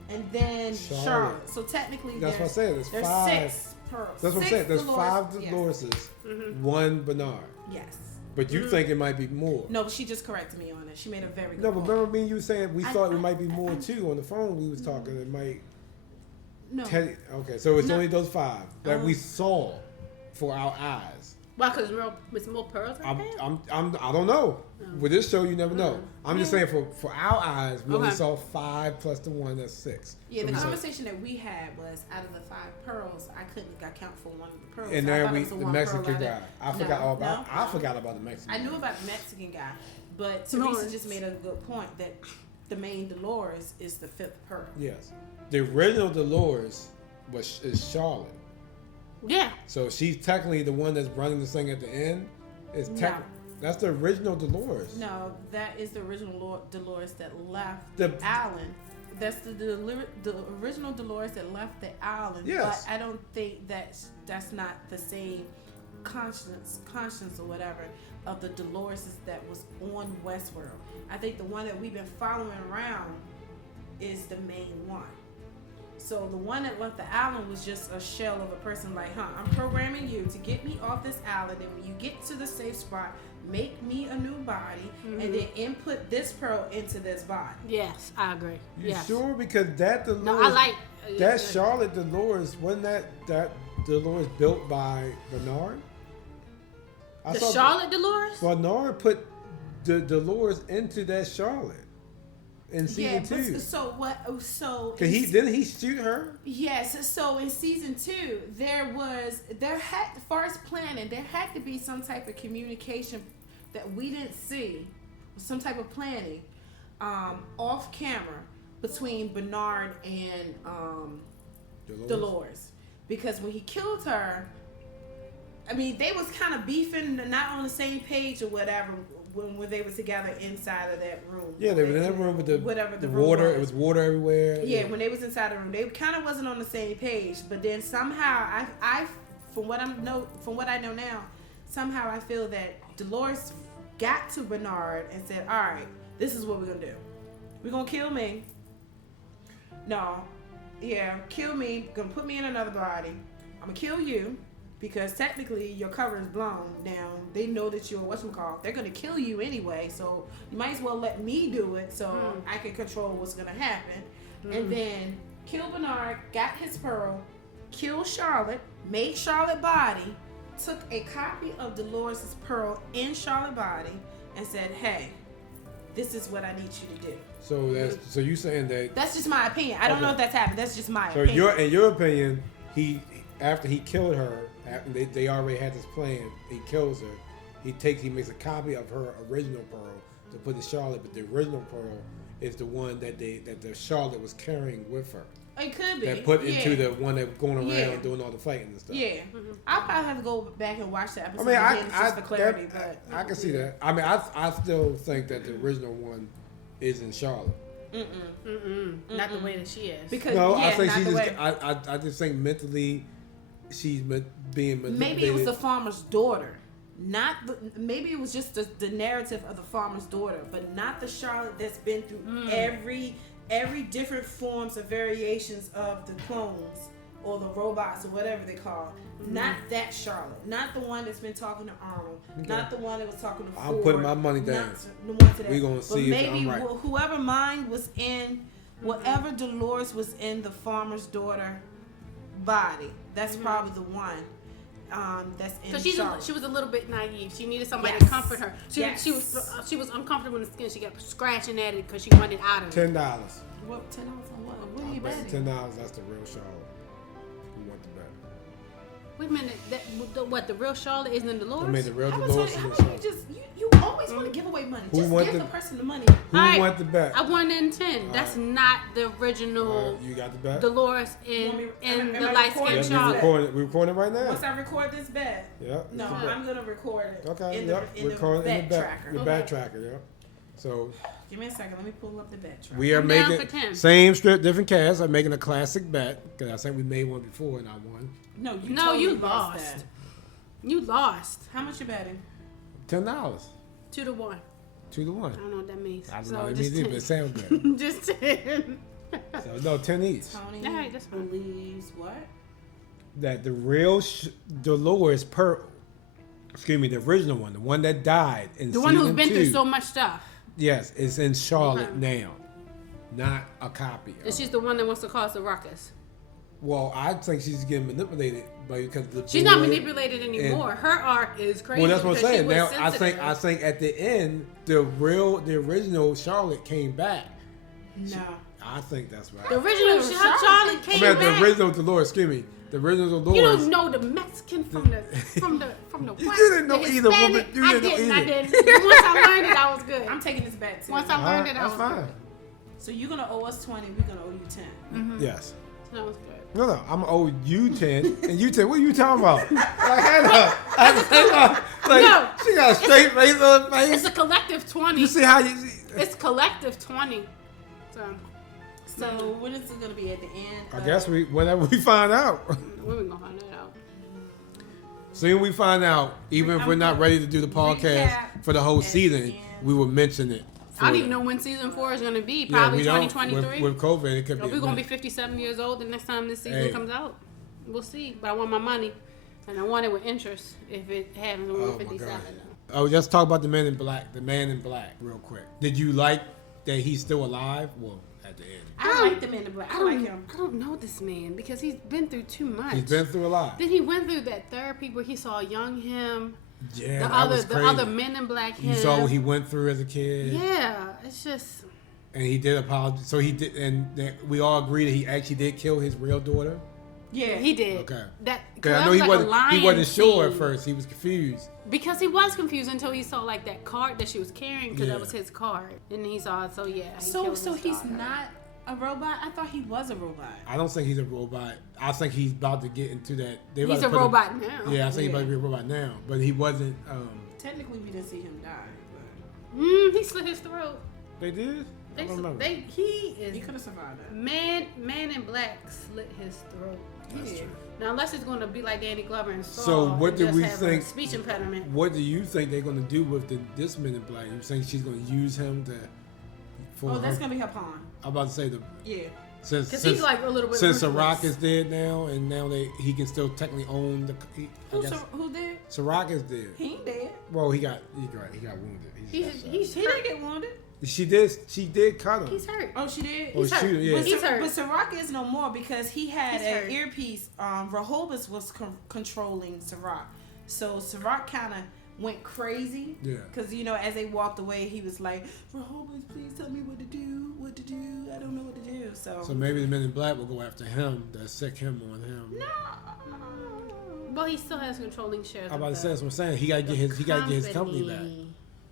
and then Charlotte. Charlotte. So technically, That's what I said. There's there's 5. 6 pearls. That's what I'm saying. There's 5 Yes. Doloreses, 1 Bernard. Yes. But you think it might be more. No, she just corrected me on it. She made a very good No, but point. remember me and you saying we thought it might be more I- too on the phone. We was talking. It might. No. Okay, so it's No. only those 5 that we saw for our eyes. Why? Because it's more pearls. I don't know. With this show, you never know. I'm just saying for our eyes, we only saw 5 plus the 1. That's 6. Yeah, so the conversation that we had was out of the 5 pearls, I couldn't count for one of the pearls. And so then the Mexican guy. I forgot all about. I forgot about the Mexican. I knew about the Mexican guy, but Teresa just made a good point that the main Dolores is the 5th pearl. Yes, the original Dolores is Charlotte. Yeah. So she's technically the one that's running this thing at the end. That's the original Dolores. No, that is the original Dolores that left the island. That's the original Dolores that left the island. Yes. But I don't think that's not the same conscience or whatever of the Dolores that was on WestWorld. I think the one that we've been following around is the main one. So the one that left the island was just a shell of a person like, I'm programming you to get me off this island, and when you get to the safe spot, make me a new body, and then input this pearl into this body. Yes, I agree. You sure? Because that Dolores, no, I like that Charlotte Dolores, wasn't that Dolores built by Bernard? Charlotte Dolores? Bernard put the Dolores into that Charlotte. In season 2. So what? So didn't he shoot her? Yes. So in season 2, there had, as far as planning, there had to be some type of communication that we didn't see, some type of planning, off camera between Bernard and Dolores, because when he killed her, I mean, they was kind of beefing, not on the same page or whatever. When they were together inside of that room. Yeah, they were in that room with the water. It was water everywhere. Yeah, when they was inside the room, they kind of wasn't on the same page. But then somehow, from what I know now, somehow I feel that Dolores got to Bernard and said, "All right, this is what we're gonna do. We're gonna kill me. No, yeah, kill me. Gonna put me in another body. I'm gonna kill you." Because technically your cover is blown down. They know that you're whatchamacallit. They're gonna kill you anyway, so you might as well let me do it so I can control what's gonna happen. And then kill Bernard, got his pearl, kill Charlotte, made Charlotte body, took a copy of Dolores' pearl in Charlotte body, and said, "Hey, this is what I need you to do." So you saying that? That's just my opinion. I don't know if that's happened. That's just my opinion. So in your opinion, after he killed her. They already had this plan. He kills her. He makes a copy of her original pearl to put in Charlotte, but the original pearl is the one that the Charlotte was carrying with her. It could be. That put into the one that was going around doing all the fighting and stuff. Yeah. I'll probably have to go back and watch the episode again just for clarity. I can see that. I mean, I still think that the original one is in Charlotte. Not the way that she is. Because I think she's just. I just think mentally. She's being manipulated. Maybe it was the farmer's daughter. Maybe it was just the narrative of the farmer's daughter, but not the Charlotte that's been through every different forms of variations of the clones or the robots or whatever they call it. Not that Charlotte. Not the one that's been talking to Arnold. Okay. Not the one that was talking to Ford. I'm putting my money down. We're going to see if I'm right. Maybe whoever mind was in, whatever Dolores was in the farmer's daughter body, that's probably the one that's in Charlotte. She was a little bit naive. She needed somebody to comfort her. She was uncomfortable in the skin. She kept scratching at it because she wanted out of it. $10. What, $10 on what? What are you betting? $10. That's the real Charlotte. Who want the bet? Wait a minute. The real Charlotte isn't in Dolores? I mean, the real Dolores is in Charlotte. You always want to give away money. Just give the person the money. Who want the bet? I won in 10. That's not the original. You got the bet? Dolores in the light skin Charlotte. We're recording right now. Once I record this bet. Yeah. No, I'm gonna record it. Okay. In the bet tracker. The bet tracker. Yeah. So. Give me a second. Let me pull up the bet tracker. We are making same strip, different cast. I'm making a classic bet because I think we made one before and I won. No, you lost. You lost. How much you betting? $10. 2 to 1. 2 to 1. I don't know what that means. I don't know what it means either, but it sounds good. Just 10. So, no, 10 each. Tony all right, that's fine. believes what? That the real Dolores Pearl, the original one, the one that died in the season 2. one who's been through so much stuff. Yes, it's in Charlotte now. Not a copy. And she's the one that wants to cause the ruckus. Well, I think she's getting manipulated because the She's not manipulated anymore. Her arc is crazy. Well, that's what I'm because she saying. was Now, sensitive. I think at the end, the original Charlotte came back. No. I think that's right. The original Charlotte came back. The original Dolores, excuse me. The original Dolores. You don't know the Mexican from the West. You didn't know the either, woman. Hispanic. You didn't know I either. didn't. Once I learned it, I was good. I'm taking this back too. Once I learned it, I That's was fine. So you're gonna owe us 20. We're gonna owe you 10. Yes. good. That was good. No, I'm gonna owe you 10 and you 10. What are you talking about? No. She got a straight face on her face. It's a collective 20. You see how you? It's collective 20. So when is it gonna be at the end? I guess whenever we find out. When we gonna find that out? Soon we find out. Even if we're not ready to do the podcast Recap for the whole at season, the end. we will mention it. I don't even know when season 4 is gonna be. Yeah, Probably we don't. 2023. With COVID, it could Are be. we gonna be 57 years old the next time this season Hey. comes out? We'll see. But I want my money, and I want it with interest if it happens when Oh we're my 57. God. Oh, let's talk about the Man in Black. The Man in Black, real quick. Did you like that he's still alive? Well, at the end, I like the Man in Black. I like him. I don't know this man because he's been through too much. he's been through a lot. Then he went through that therapy where he saw young him, Yeah, the other Men in Black him. You saw what he went through as a kid. Yeah, it's just. And he did apologize. So he did, and we all agree that he actually did kill his real daughter. Yeah, He did. Okay. That Because I that know was he like a wasn't. He lion wasn't sure at scene. first. He was confused. Because he was confused until he saw like that card that she was carrying because Yeah. that was his card, and he saw it. So yeah. He So killed his he's daughter. not a robot. I thought he was a robot. I don't think he's a robot. I think he's about to get into that. They about He's to a put him- robot now. Yeah, I think he's about to be a robot now. But he wasn't. Technically, we didn't see him die. He slit his throat. They did. I don't remember. He He is could have survived that. man in Black slit his throat. That's true. Now unless it's going to be like Danny Glover and Saw. So what and do just we have think- A speech impediment. What do you think they're going to do with this Man in Black? You think she's going to use him to? For Oh, that's her- gonna be her pawn. I'm about to say Yeah. since Because he's like a little bit. since ruthless. Sirach is dead now, and now he can still technically own the. Who did? Sirach is dead. He ain't dead. Well, he got wounded. He's He hurt. didn't get wounded. She did cut him. He's hurt. Oh, she did. Or shoot him, yeah. But, He's hurt. But Sirach is no more because he had He's an hurt. earpiece. Rehoboth was controlling Sirach, so Sirach kind of went crazy. Yeah. Because as they walked away, he was like, "Rehoboth, please tell me what to do. What to do? I don't know what to do." So maybe the Men in Black will go after him. They'll sick him on him. Well, he still has controlling shares. I'm about to say that's what I'm saying. He got to get his company back.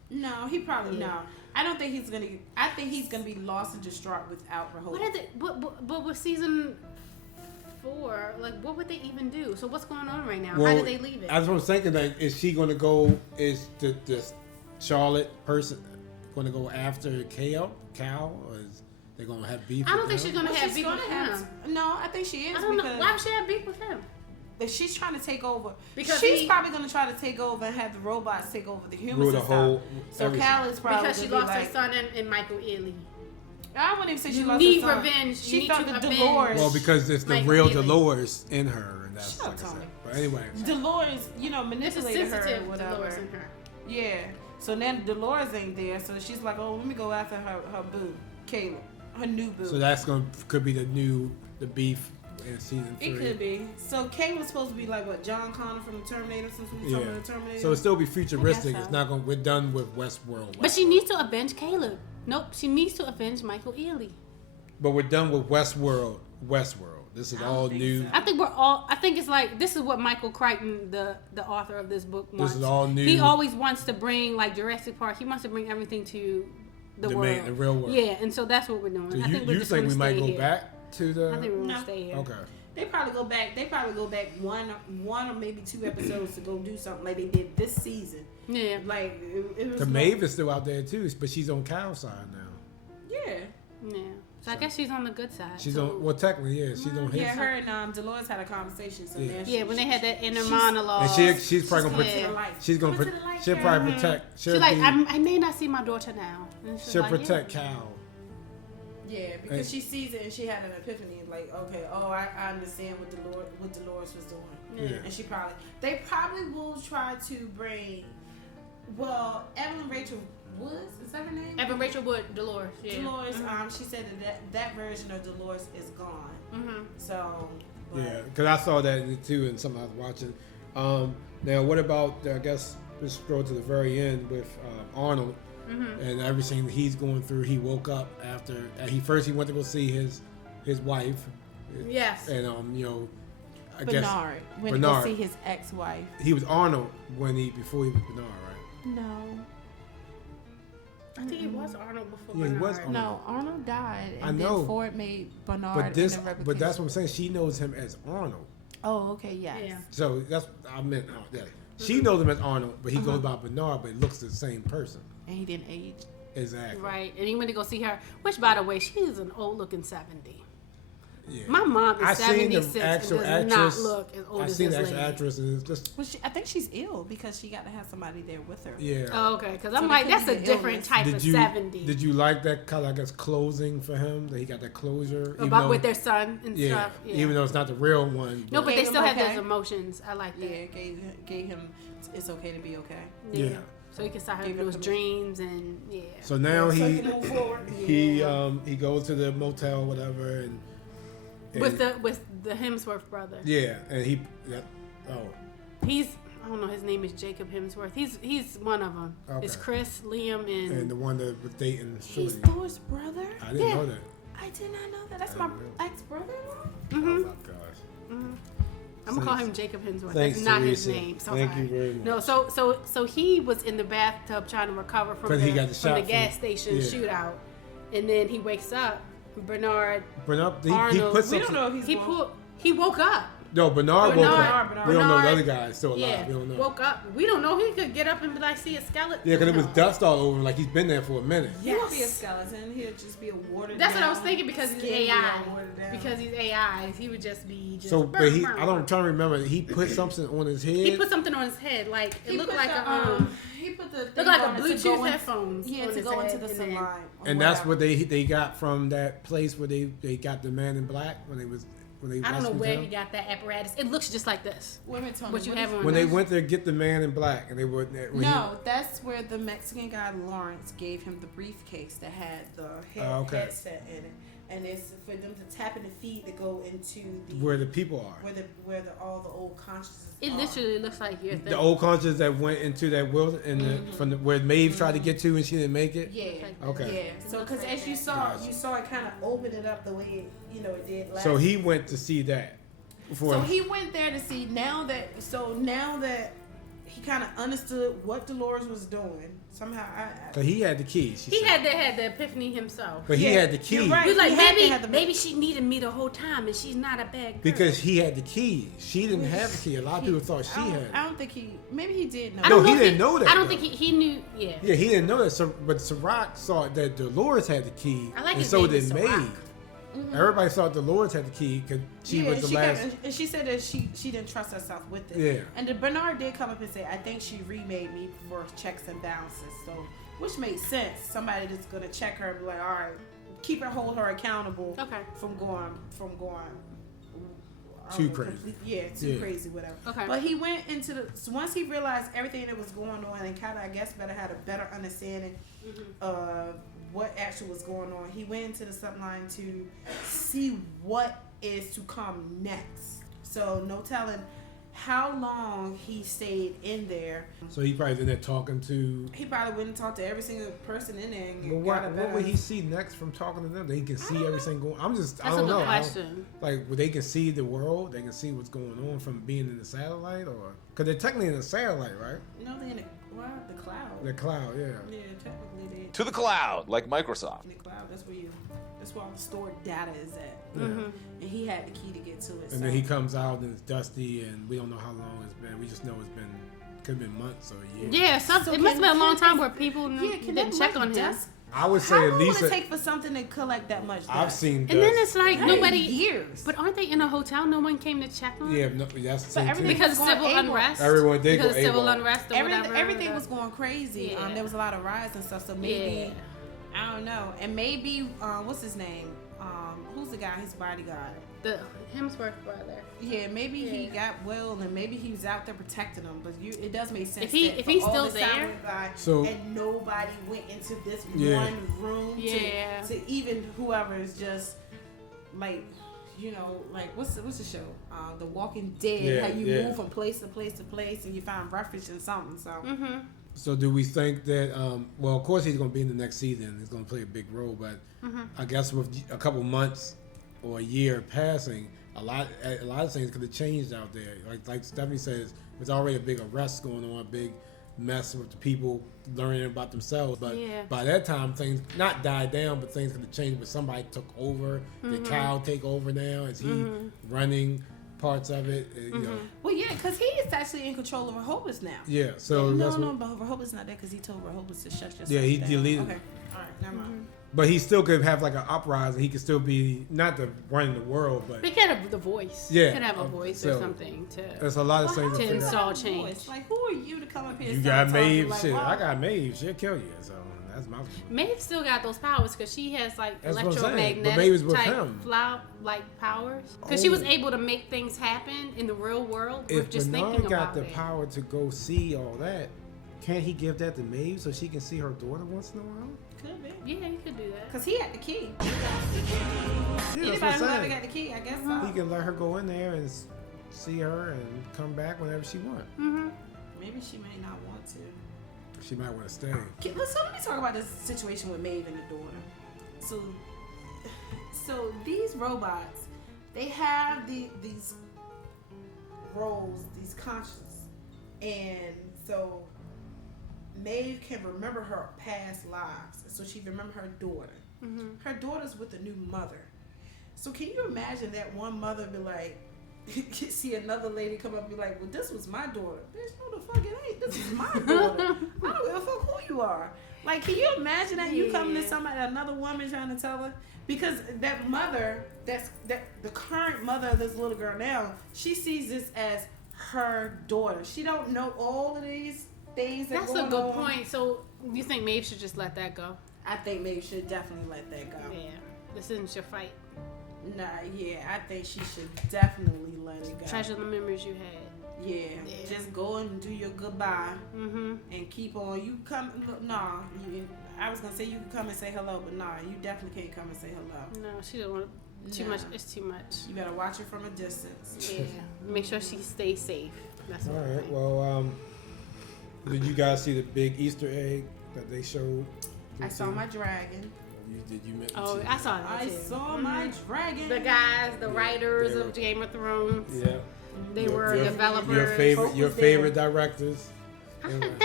No, he probably no. I don't think he's gonna. I think he's gonna be lost and distraught without Rehoboth. What is it? But with season 4, like, what would they even do? So what's going on right now? How did they leave it? That's what I'm thinking. Like, is she going to go? Is the Charlotte person going to go after Cal, or is they going to have beef? I don't with think him? she's gonna Well, have she's beef with gonna have him. No, I think she is. I don't know. because Why would she have beef with him? if she's trying to take over, Because she's he- probably going to try to take over and have the robots take over the humans Rule the and whole- stuff. So everything. Cal is probably Because she gonna be lost her like, son and Michael Ealy. I wouldn't even say she You lost need her son. revenge. You She need thought to that avenge. Dolores. Well, because it's the Michael real Ealy. Dolores in her, and that's Shut like up, I said. Tony. But anyway, Dolores, It's a manipulated her or sensitive whatever. Dolores in her. Yeah. So then Dolores ain't there, so she's like, oh, let me go after her boo, Kayla, her new boo. so that's could be the beef in season 3. It could be. So Kayla's supposed to be like what, John Connor from the Terminator, since we talking about the Terminator. So it'll still be futuristic. I guess It's so. not going. We're done with Westworld. But she needs to avenge Caleb. Nope, she needs to avenge Michael Ealy. But we're done with Westworld. This is all think new. so. I think it's like, this is what Michael Crichton, the author of this book, wants. is all new. He always wants to bring, like Jurassic Park, he wants to bring everything to the world. The real world. Yeah, and so that's what we're doing. So I think we're you just think gonna we might stay go here. back to the? I think we're gonna No. stay here. Okay. They probably go back one or maybe 2 episodes to go do something like they did this season. Yeah. Like it was The like, Maeve is still out there too, but she's on Cal's side now. Yeah. Yeah. So I guess she's on the good side. She's so. on. Well, technically, yeah, she's on his Yeah, side. her and Dolores had a conversation. So Yeah. now Yeah, when they had that inner she's- monologue. And she's probably gonna Yeah. protect. She's gonna. Coming to the light, She'll girl. probably protect. She's She'll like, be, I may not see my daughter now. And she's she'll like, protect yeah. Cal. Yeah, because And- she sees it and she had an epiphany. Like, okay, I understand what Dolores was doing. Yeah. And they probably will try to bring. Well, Evelyn Rachel Woods, is that her name? Evan Rachel Wood, Dolores. Yeah. Dolores. Mhm. She said that version of Dolores is gone. Mhm. So But Yeah, because I saw that too in something I was watching. Now, what about, I guess, let's scroll to the very end with Arnold and everything that he's going through. He woke up after, he went to go see his wife. Yes. And, I Bernard guess. went to go see his ex-wife. He was Arnold before he was Bernard, right? No. I think he was Arnold before Yeah, he Bernard. was Arnold. No, Arnold died, and I know. then Ford made Bernard. But in the replication. but that's what I'm saying. She knows him as Arnold. Oh, okay, yes. Yeah. So that's I meant. Yeah. She knows him as Arnold, but he goes by Bernard, but looks the same person. And he didn't age. Exactly. Right. And he went to go see her, which, by the way, she is an old-looking 70. Yeah. My mom is I seen 76 the and actual does actress. not look as old I as seen this the actual lady. actress, and it's just Well, I think she's ill because she got to have somebody there with her. yeah. Oh, okay. Because I'm So like, there that's could a be different illness. type of 70. Did you like that kind of, I guess, closing for him? That he got that closure About with their son and yeah, stuff. Yeah. even though it's not the real one. No, but they Gave still him have okay. those emotions. I like that. Yeah, gave him. It's okay to be okay. Yeah. So he can start having Gave him those permission. dreams and yeah. So now So he can move forward. he goes to the motel, whatever, and With the Hemsworth brother. yeah, and He's I don't know. His name is Jacob Hemsworth. He's one of them. Okay. It's Chris, Liam, and and the one that was dating He's Shirley. Thor's brother. I didn't know that. I did not know that. That's I my didn't know. ex-brother-in-law. Oh my gosh. I'm gonna call him Jacob Hemsworth. Thanks, That's not his Teresa. name. So Thank sorry. you very much. No, so he was in the bathtub trying to recover from 'Cause he got the from shot the from- gas station yeah. shootout, and then he wakes up. Bernard, Bernard, he Arnold. put We something. don't know if he's he woke up. No, Bernard woke up. Bernard. We don't know the Bernard- other guy is still alive. Yeah, We don't know. woke up. We don't know. He could get up and be like, see a skeleton. Yeah, because it was No. dust all over him, like he's been there for a minute. He won't be a skeleton. He'll just be a watered That's down. what I was thinking because he's skin AI. all watered down. Because he's AI, he would just be just. So, but he, burr, burr. I'm trying to remember. He put something on his head. He put something on his head, like it He looked put like the, a he put the looked thing like on a it to Bluetooth go in- headphones. Yeah, on to his go into head, the and then- sunlight. or and that's whatever. what they got from that place where they got the man in black when they I don't know rescued where him. he got that apparatus. It looks just like this. Wait a minute, Tony. What you what have is- on When they this? went there to get the man in black, and they were when No, that's where the Mexican guy Lawrence gave him the briefcase that had the okay. headset in it, and it's for them to tap in the feed to go into the where the people are. where all the old consciousness. It literally looks like your thing. The old conscious that went into that world and from where Maeve tried to get to and she didn't make it. Yeah. Okay. Yeah. So, looks because like as you that. saw, Gotcha. you saw it kind of open it up the way it did last. So he went to see that. Before So he went there to see now that he kind of understood what Dolores was doing. Somehow, Cause he had the keys. He had the epiphany himself. But he Yeah, had the keys. you're right. He was like, He had to have maybe she needed me the whole time, and she's not a bad girl. Because he had the keys. She didn't have the key. A lot of people thought she I had. don't think maybe he did know. I don't No, he know if didn't know that, I don't though. think he knew. Yeah. Yeah, he didn't know that. So, but Sirach saw that Dolores had the key, I like and his so name did is Sirach. Maeve. Everybody thought Dolores had the key because she was the she last. and she said that she didn't trust herself with it. Yeah. And the Bernard did come up and say, I think she remade me for checks and balances. So, which made sense. Somebody that's gonna check her and be like, all right, hold her accountable. Okay. From going. I Too don't know, crazy. too crazy, whatever. Okay. But he went into so once he realized everything that was going on and kind of, I guess, had a better understanding of what actually was going on, he went into the subline to see what is to come next. So no telling how long he stayed in there. So he probably in there talking to. He probably went and talked to every single person in there. And Well, got a what better- would he see next from talking to them? They can see everything going. I That's don't a good know. question. Like, they can see the world. They can see what's going on from being in the satellite, or because they're technically in the satellite, right? No, they in the cloud. The cloud, yeah. Yeah, technically they To the cloud, like Microsoft. in the cloud. That's where all the stored data is at. Yeah. And he had the key to get to it. And then he comes out and it's dusty, and we don't know how long it's been. We just know could have been months or a year. Yeah, So it must have been a long time where people can didn't that check much on him. dust- I would say How at long least. would it take for something to collect that much dust? I've seen. And then dust. it's like Hey, nobody. years. But aren't they in a hotel? No one came to check on. Yeah, no, that's the same everything- thing. Because of Going civil AWOL. unrest. Everyone did because go of civil AWOL. unrest or whatever. Everything was going crazy. Yeah. There was a lot of riots and stuff. So maybe Yeah. I don't know. And maybe what's his name? Who's the guy? His bodyguard. The Hemsworth brother. Yeah, maybe he Yeah. got well, and maybe he was out there protecting them. But it does make sense. If he- that if for he's all still this time there- went by So- and nobody went into this Yeah. one room Yeah. to even whoever is just like you know, like what's the show? The Walking Dead. Yeah, how you yeah. move from place to place to place, and you find refuge in something. So. Mm-hmm. So do we think that? Well, of course he's going to be in the next season. He's going to play a big role, but I guess with a couple months or a year passing, a lot of things could have changed out there. Like Stephanie says, there's already a big arrest going on, a big mess with the people learning about themselves. But by that time, things not died down, but things could have changed. But somebody took over. Did Kyle take over now? Is he running parts of it? You know. Well, yeah, because he is actually in control of Rehoboth now. Yeah. So but Rehoboth's not there because he told Rehoboth to shut yourself Yeah, he down. deleted. Okay, all right, never mind. But he still could have like an uprising. He could still be not the running the world, but They could have the voice. Yeah. They could have a voice or something to. there's a lot of things. to figure out. install change. Like, who are you to come up here? You and got start talking Maeve. like, Shit, wow. I got Maeve. She'll kill you. So that's my. Maeve still got those powers because she has like That's what I'm saying. But Maeve electromagnetic is with type him. powers. Because she was able to make things happen in the real world with If just Bernard thinking got about the it. power to go see all that, can't he give that to Maeve so she can see her daughter once in a while? Could be. Yeah, you could do that. Because he had the key. Yeah, that's Anybody what I'm who ever saying. got the key, I guess so. He can let her go in there and see her and come back whenever she wants. Maybe she may not want to. She might want to stay. Okay, so let me talk about this situation with Maeve and the daughter. So these robots, they have these roles, these conscience, and so Maeve can remember her past lives. So she remember her daughter. Her daughter's with a new mother. So can you imagine that one mother be like, see another lady come up and be like, well, this was my daughter. Bitch, no the fuck it ain't. This is my daughter. I don't give a fuck who you are. Like, can you imagine that you coming to somebody, another woman trying to tell her? Because that mother, the current mother of this little girl now, she sees this as her daughter. She don't know all of these things that That's going a good on. point. So you think Maeve should just let that go? I think maybe should definitely let that go. Yeah. This isn't your fight. Nah, yeah, I think she should definitely let it go. Treasure the memories you had. Yeah, just go and do your goodbye Mm-hmm. and keep on. You come, nah. I was gonna say you can come and say hello, but nah, you definitely can't come and say hello. No, she don't want too much. It's too much. You better watch her from a distance. Yeah. Make sure she stays safe. That's All what I right. think. Well, did you guys see the big Easter egg that they showed? I saw my dragon. Did you mention? Oh, I saw that I too. saw my dragon. The guys, the writers Yeah. of Game of Thrones. Yeah. They were developers. Your Hope was favorite there. directors.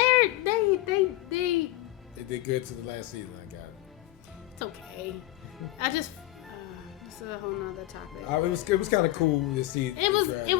They They did good to the last season. I got it. it's okay. I just it's a whole nother topic. It was kind of cool to see. It was the dragon.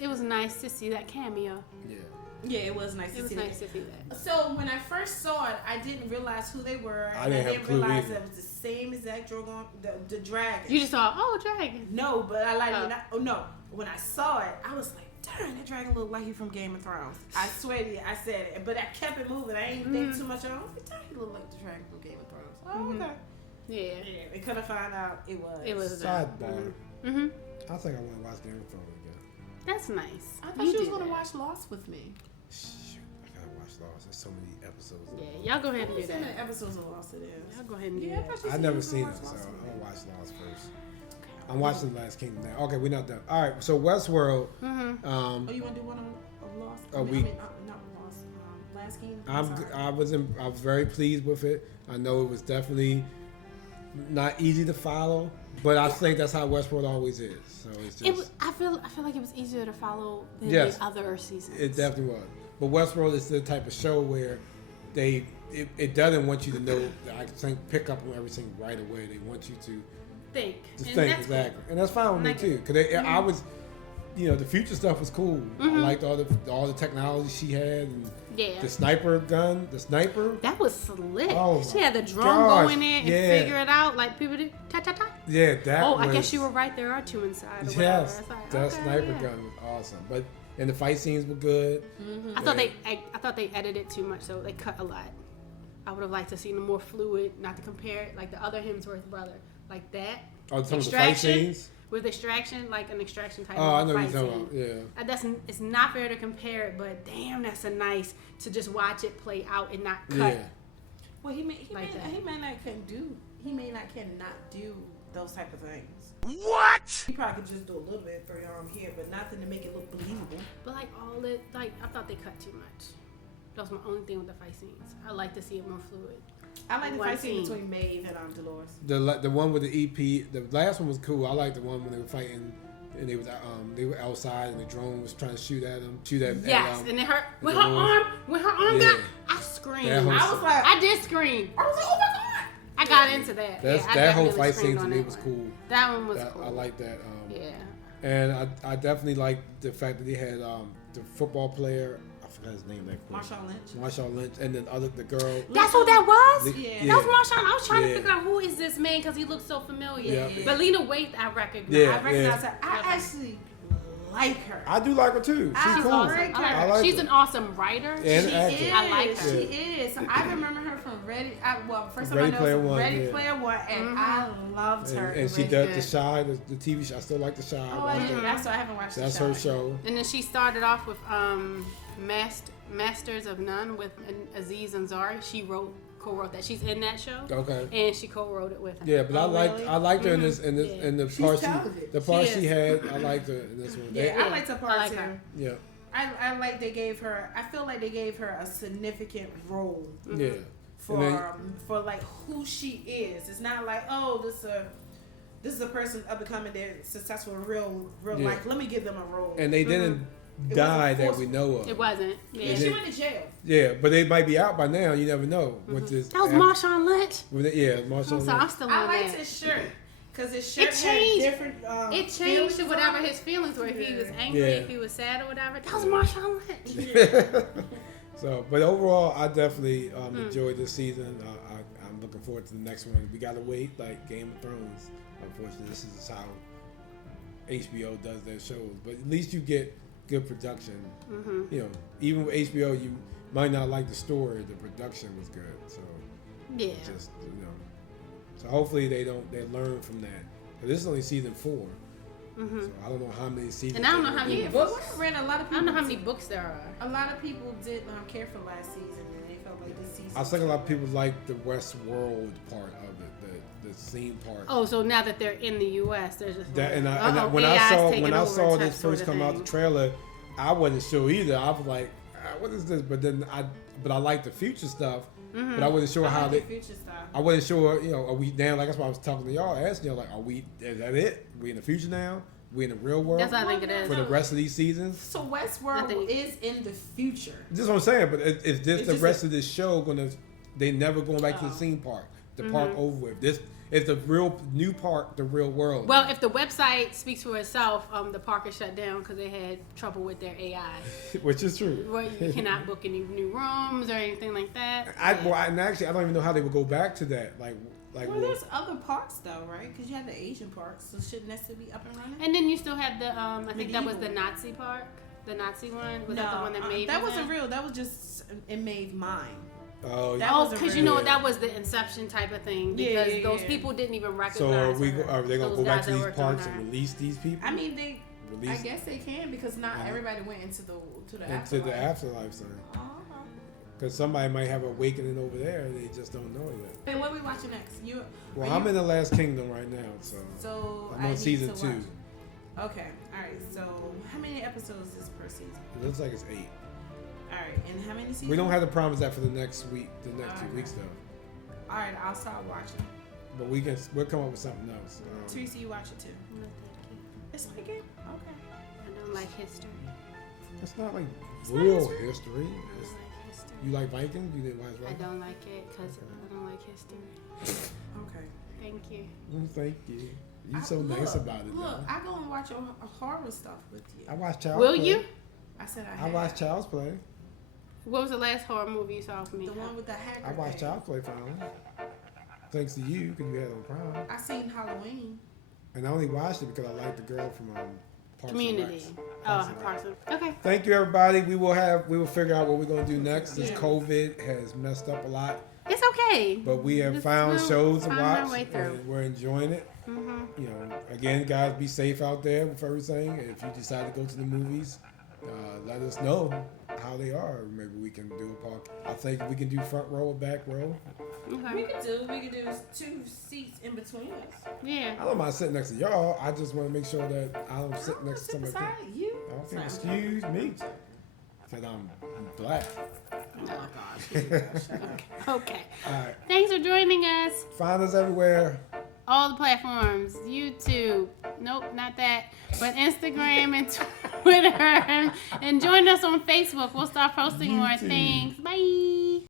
it was nice to see that cameo. Yeah. Yeah, it was nice It to was see nice that. to see that. So when I first saw it, I didn't realize who they were. I And didn't have a clue realize either. that it was the same exact dragon, the dragon. You just saw dragon. No, but I like Oh. when I saw it, I was like, darn, that dragon looked like he from Game of Thrones. I swear to you, I said it, but I kept it moving. I ain't think too much of it. I was like, darn, he looked like the dragon from Game of Thrones. Oh, okay. Yeah. Yeah, we couldn't find out it was. It was Sidebar. Mm-hmm. I think I want to watch Game of Thrones again. That's nice. I thought You you was do gonna that. watch Lost with me. Shoot, I gotta watch Lost. There's so many episodes. Yeah, y'all go ahead and do How many that. episodes of Lost it is? Y'all go ahead and do Yeah, I that. thought you I've said never you was seen gonna it, watch so Lost with me. I'll watch Lost first. I'm watching The Last Kingdom now. Okay, we're not done. All right, so WestWorld. Oh, you want to do one of Lost? Oh, we- not Lost. Last Kingdom. I was very pleased with it. I know it was definitely not easy to follow, but I think that's how WestWorld always is. So it's just I feel like it was easier to follow than Yes. the other seasons. it definitely was. But WestWorld is the type of show where it doesn't want you to know. I think pick up on everything right away. They want you to think. just And think that's exactly, and that's fine with me Like- too. Because I was, the future stuff was cool. I liked all the technology she had and Yeah. the sniper gun, the sniper. That was slick. Oh She my had the drone gosh, go in there and yeah. figure it out like people do. Ta ta ta. Yeah, that. Oh, was, I guess you were right. There are two inside. Or whatever. Yes, It's like, that okay, sniper yeah. gun was awesome. But and the fight scenes were good. I thought they edited too much, so they cut a lot. I would have liked to see them more fluid, not to compare it like the other Hemsworth brother, like that. Oh, some of the fight scenes. With extraction, like an extraction type Oh, I of know what fight you're talking scene. about. Yeah. It's not fair to compare it, but damn, that's a nice to just watch it play out and not cut. Yeah. Well, he may Like that. not cannot do those type of things. What? You probably could just do a little bit for your arm here, but nothing to make it look believable. But like I thought they cut too much. That was my only thing with the fight scenes. I like to see it more fluid. I like the One fight scene scene. between Maeve and Dolores. The one with the EP, the last one was cool. I liked the one when they were fighting and they were outside and the drone was trying to shoot at them. Yes, and then when her arm got, I screamed. That whole I was like, I did scream. I was like, oh my god! I got into that. That whole definitely fight scene screamed to on me that was one. cool. That one was cool. I like that. Yeah. And I definitely liked the fact that they had the football player. I forgot his name. That quick. Marshawn Lynch, and then the girl. That's who that was? Yeah. That was Marshawn. I was trying to Yeah. figure out who is this man because he looks so familiar. Yeah. But Lena Waithe, I recognize. Yeah. I recognize her. I actually like her. I do like her too. She's She's cool. awesome. I like She's her. an awesome writer. And She actor. is. I like her. She is. So I remember her from first time Ready I know Player was One, Ready yeah. Player One, and I loved her. And she does the Shy, the TV show. I still like the Shy. Oh, I didn't. That's why I haven't watched That's the her show. And then she started off with Masters of None with Aziz Ansari. She co-wrote that. She's in that show. Okay. And she co-wrote it with him. Yeah, but Oh, really? I liked her in this in the She's part talented. the part She she is. had. I liked her in this one. Yeah, I liked her part I like too. her. Yeah. I like they gave her. I feel like they gave her a significant role Yeah. for like who she is. It's not like, oh, this is a person up and coming. They're successful in real Yeah. life. Let me give them a role. And they didn't It die wasn't that we know of. It wasn't. yeah, Yeah. she went to jail. Yeah, but they might be out by now. You never know. With this, That was Marshawn Lynch. Yeah, Marshawn. So I'm still I on liked that. his shirt because his shirt It changed. had different. It changed feelings to on whatever it. his feelings were. If he was angry, Yeah. if he was sad or whatever. That was Marshawn Lynch. So, but overall, I definitely enjoyed this season. I'm looking forward to the next one. We gotta wait, like Game of Thrones. Unfortunately, this is how HBO does their shows. But at least you get good production. You know, even with HBO, you might not like the story. The production was good. So, Yeah. just so hopefully they learn from that. But this is only season 4. So I don't know how many seasons. And I don't know how many Yeah, books. but I read a lot of I people. don't know how many books there are. A lot of people did not care for last season, and they felt like this season. I think a lot of people like the WestWorld part of it, the scene part. Oh, so now that they're in the U.S., they're just That, like, when AI's I saw taking over type this sort first of come out thing. the trailer, I wasn't sure either. I was like, what is this? But then I like the future stuff, but I wasn't sure how they. future stuff. I wasn't sure, are we now? Like that's why I was talking to y'all, asking y'all, like, is that it? We in the future now? We in the real world That's what I think it is. for the rest of these seasons? So Westworld is in the future. This is what I'm saying. But is this It's the just rest of this show gonna? They never going back to the scene park. The park over with. This is the real new park, the real world. Well, if the website speaks for itself, the park is shut down because they had trouble with their AI. Which is true. Well, you cannot book any new rooms or anything like that. And actually, I don't even know how they would go back to that. Like, Well, there's other parks though, right? Because you have the Asian parks, so shouldn't that still be up and running? And then you still have the, I think that was the Medieval. Nazi park. The Nazi one? Was that the one that made that wasn't real. That was just it made mine. oh, That Oh, wasn't because real. you know that was the Inception type of thing. Yeah, Because yeah, those yeah. people didn't even recognize so are they her, gonna those go back guys to that these worked on parks her. and release these people? I mean, I Release guess they can because not everybody went into the into afterlife. the afterlife thing. Uh-huh. Because somebody might have an awakening over there, and they just don't know yet. Hey, what are we watching next? Well, I'm in the Last Kingdom right now, so So I'm I on need season to 2. watch. Okay, all right. So how many episodes is per season? It looks like it's 8. All right, and how many seasons? We don't have to promise that for the next week, the next 2 Okay. weeks though. All right, I'll start watching. But we'll come up with something else. Teresa, you watch it too. No, thank you. It's like it. Okay. I don't like history. It's not like not real history. history. I don't like history. You like Vikings? You didn't watch I Vikings? don't like it because I don't like history. Okay. Thank you. Thank you. You're so nice about it. Look, though. I go and watch horror stuff with you. I watched Child's Will Play. you? I said I I had. watched Child's Play. What was the last horror movie you saw from me? The one with the hacker. I watched thing. Child's Play finally. Thanks to you, because you had it on Prime. I seen Halloween. And I only watched it because I liked the girl from Parks and Community. Rec. Oh, and Rec. Parson. Okay. Thank you, everybody. We will figure out what we're gonna do next. This COVID has messed up a lot, It's okay. but we have Just found we'll shows to find our watch, way through. and we're enjoying it. Mm-hmm. You know, again, guys, be safe out there with everything. If you decide to go to the movies, let us know how they are. Maybe we can do a podcast. I think we can do front row or back row. Okay. We could do 2 seats in between us. Yeah. I don't mind sitting next to y'all. I just want to make sure that I don't sit next to somebody. beside you. Okay, excuse me. Because I'm black. Oh my gosh. Okay. All right. Thanks for joining us. Find us everywhere. All the platforms, YouTube, nope, not that, but Instagram and Twitter, and join us on Facebook. We'll start posting more YouTube. things. Bye.